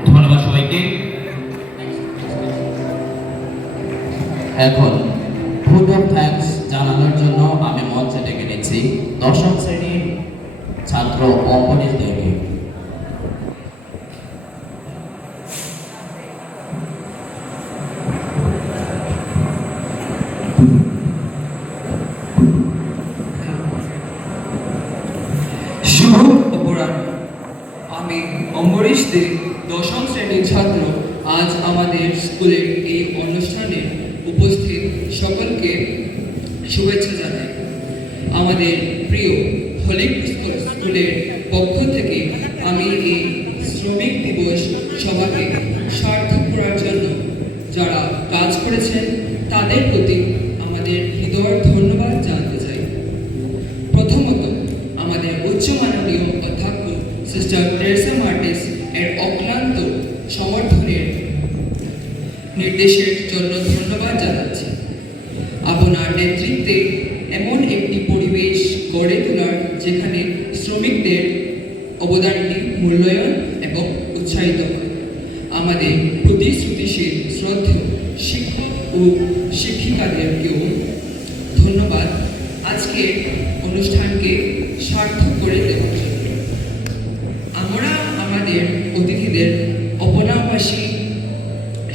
ধন্যবাদ সবাইকে। এখন ভোট অফ থ্যাঙ্কস জানানোর জন্য আমি মঞ্চে ডেকে নিচ্ছি দশম শ্রেণীর ছাত্র অঙ্কনীশ দেবী। শুভ অপরাহ্ন। আমি অম্বরীশ দে, দশম শ্রেণীর ছাত্র। আজ আমাদের স্কুলের এই অনুষ্ঠানে উপস্থিত সকলকে শুভেচ্ছা জানাই। আমাদের প্রিয় হলিক স্কুলের পক্ষ থেকে আমি এই শ্রমিক দিবস সভাকে সার্থক করার জন্য যারা কাজ করেছেন তাদের প্রতি আমাদের হৃদয়ের ধন্যবাদ জানাতে চাই। প্রথমত আমাদের উচ্চমাননীয় অধ্যক্ষ সিস্টার টেরেসা মার্টিস এর অক্লান্ত সমর্থনের নির্দেশের জন্য ধন্যবাদ জানাচ্ছি। আপনার নেতৃত্বে এমন একটি পরিবেশ গড়ে তোলার যেখানে শ্রমিকদের অবদানটি মূল্যায়ন এবং উৎসাহিত হয়। আমাদের প্রতিশ্রুতিশীল শ্রদ্ধেয় শিক্ষক ও শিক্ষিকাদেরকেও ধন্যবাদ আজকের অনুষ্ঠানকে সার্থক করে দেওয়ার জন্য। আমরা আমাদের অতিথিদের অপনা মাসি,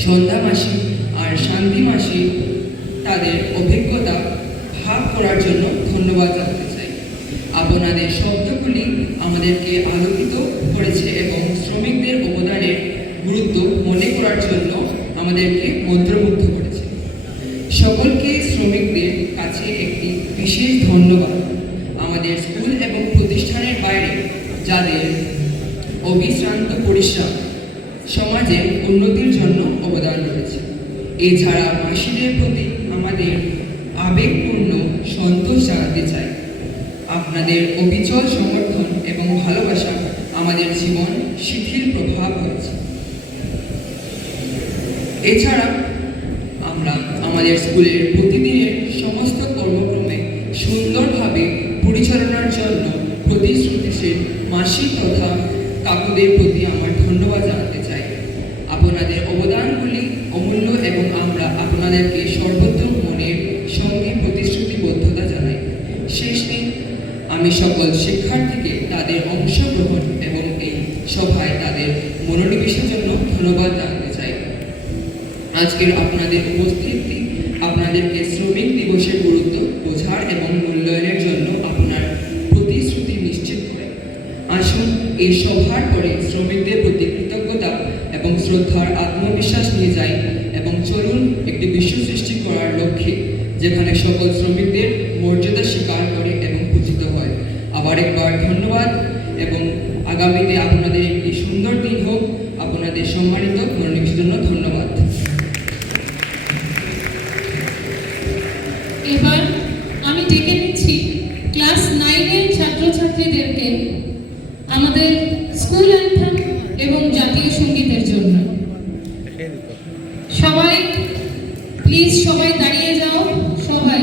সন্ধ্যা মাসি আর শান্তি মাসি তাদের অভিজ্ঞতা ভাগ করার জন্য ধন্যবাদ জানাতে চাই। আপনাদের শব্দগুলি আমাদেরকে আলোকিত করেছে এবং শ্রমিকদের অবদানের গুরুত্ব মনে করার জন্য আমাদেরকে মন্ত্রমুগ্ধ করেছে। সকলকে শ্রমিকদের কাছে একটি বিশেষ ধন্যবাদ। আমাদের স্কুল এবং প্রতিষ্ঠানের বাইরে যাদের অবিশ্রান্ত পরিশ্রম সমাজে উন্নতির জন্য অবদান রয়েছে। এছাড়া মাসিদের প্রতি আমাদের আবেগপূর্ণ সন্তোষ জানাতে চাই। আপনাদের অবিচল সমর্থন এবং ভালোবাসা আমাদের জীবন শিথিল প্রভাব হয়েছে। এছাড়া আমরা আমাদের স্কুলের প্রতিদিনের সমস্ত কর্মক্রমে সুন্দরভাবে পরিচালনার জন্য প্রতিশ্রুতিশীল মাসি তথা কাকুদের প্রতি আমার ধন্যবাদ জানাতে চাই। আপনাদের অবদানগুলি অমূল্য এবং আমরা আপনাদেরকে সর্বোত্তম মনের সঙ্গে প্রতিশ্রুতিবদ্ধতা জানাই। শেষে আমি সকল শিক্ষার্থীকে তাদের অংশগ্রহণ এবং এই সভায় তাদের মনোনিবেশের জন্য ধন্যবাদ জানাতে চাই। আজকের আপনাদের উপস্থিতি আপনাদেরকে শ্রমিক দিবসের গুরুত্ব বোঝার এবং মূল্যায়নের জন্য আপনার প্রতিশ্রুতি নিশ্চিত করে। আসুন এই সভার পরে শ্রমিকদের প্রতি কৃতজ্ঞতা এবং শ্রদ্ধার আত্মবিশ্বাস নিয়ে যাই এবং চলুন একটি বিশ্ব সৃষ্টি করার লক্ষ্যে যেখানে সকল শ্রমিকদের মর্যাদা স্বীকার করে এবং পূজিত হয়। আবার একবার ধন্যবাদ এবং আগামীতে আপনাদের একটি সুন্দর দিন হোক। আপনাদের সম্মানিত মনোনিবেশ জন্য ধন্যবাদ। এবার আমি ডেকে নিচ্ছি ক্লাস 9-এর ছাত্রছাত্রীদেরকে আমাদের স্কুল অ্যান্থেম এবং জাতীয় সঙ্গীতের জন্য। সবাই প্লিজ সবাই দাঁড়িয়ে যাও, সবাই।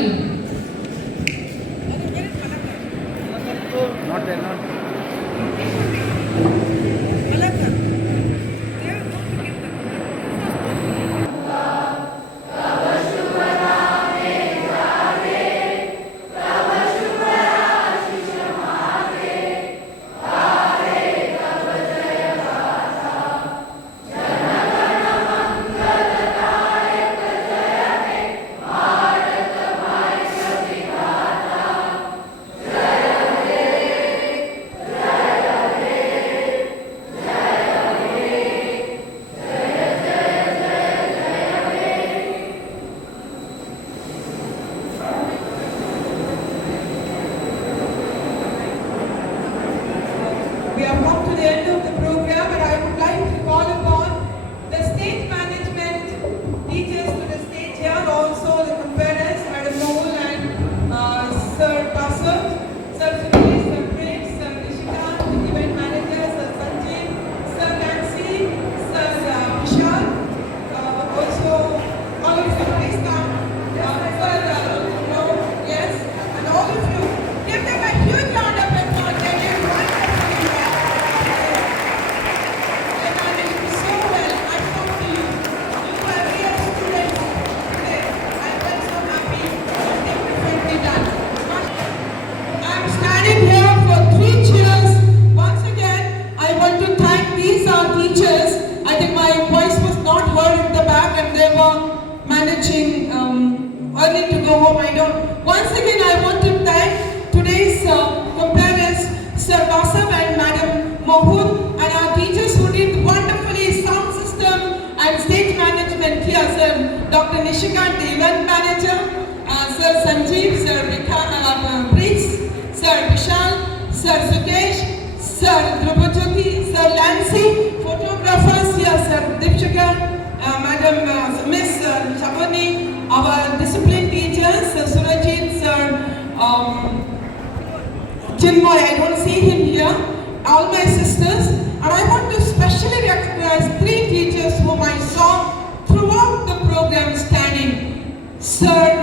We have come to the end of the program, and I would like to call upon the state management teachers to the stage here, also the conference, Madam Mohul and Sir Basant, Sir Suresh, Sir Prince, Sir Nishikant, the event manager, Sir Sanjeev, Sir Nancy, Sir Vishal, also all of you, please come. Yes, and all of you, give them a huge round of applause. They did wonderfully well. They managed so well. I talked to you. You were real students today. I felt so happy. Differently done. I'm standing here for 3 cheers. Once again, I want to thank these teachers. I think my voice was not heard in the back, and they were managing early to go home. I don't. Once again, I want to thank today's comparers, Sir Basam and Madam Mohul, and our teachers who did wonderfully sound system and stage management here. Sir Dr. Nishikant, the event manager, Sir Sanjeev, Sir Prince, Sir Vishal, Sir Sukesh, Sir Drupajoti, Sir Lancy, photographers here, Sir Dipshika, Madam Miss Chabani, our discipline teachers, Sir Surajit, Sir Chinmoy, I don't see him here, all my sisters, and I want to specially recognize 3 teachers whom I saw throughout the program standing. Sir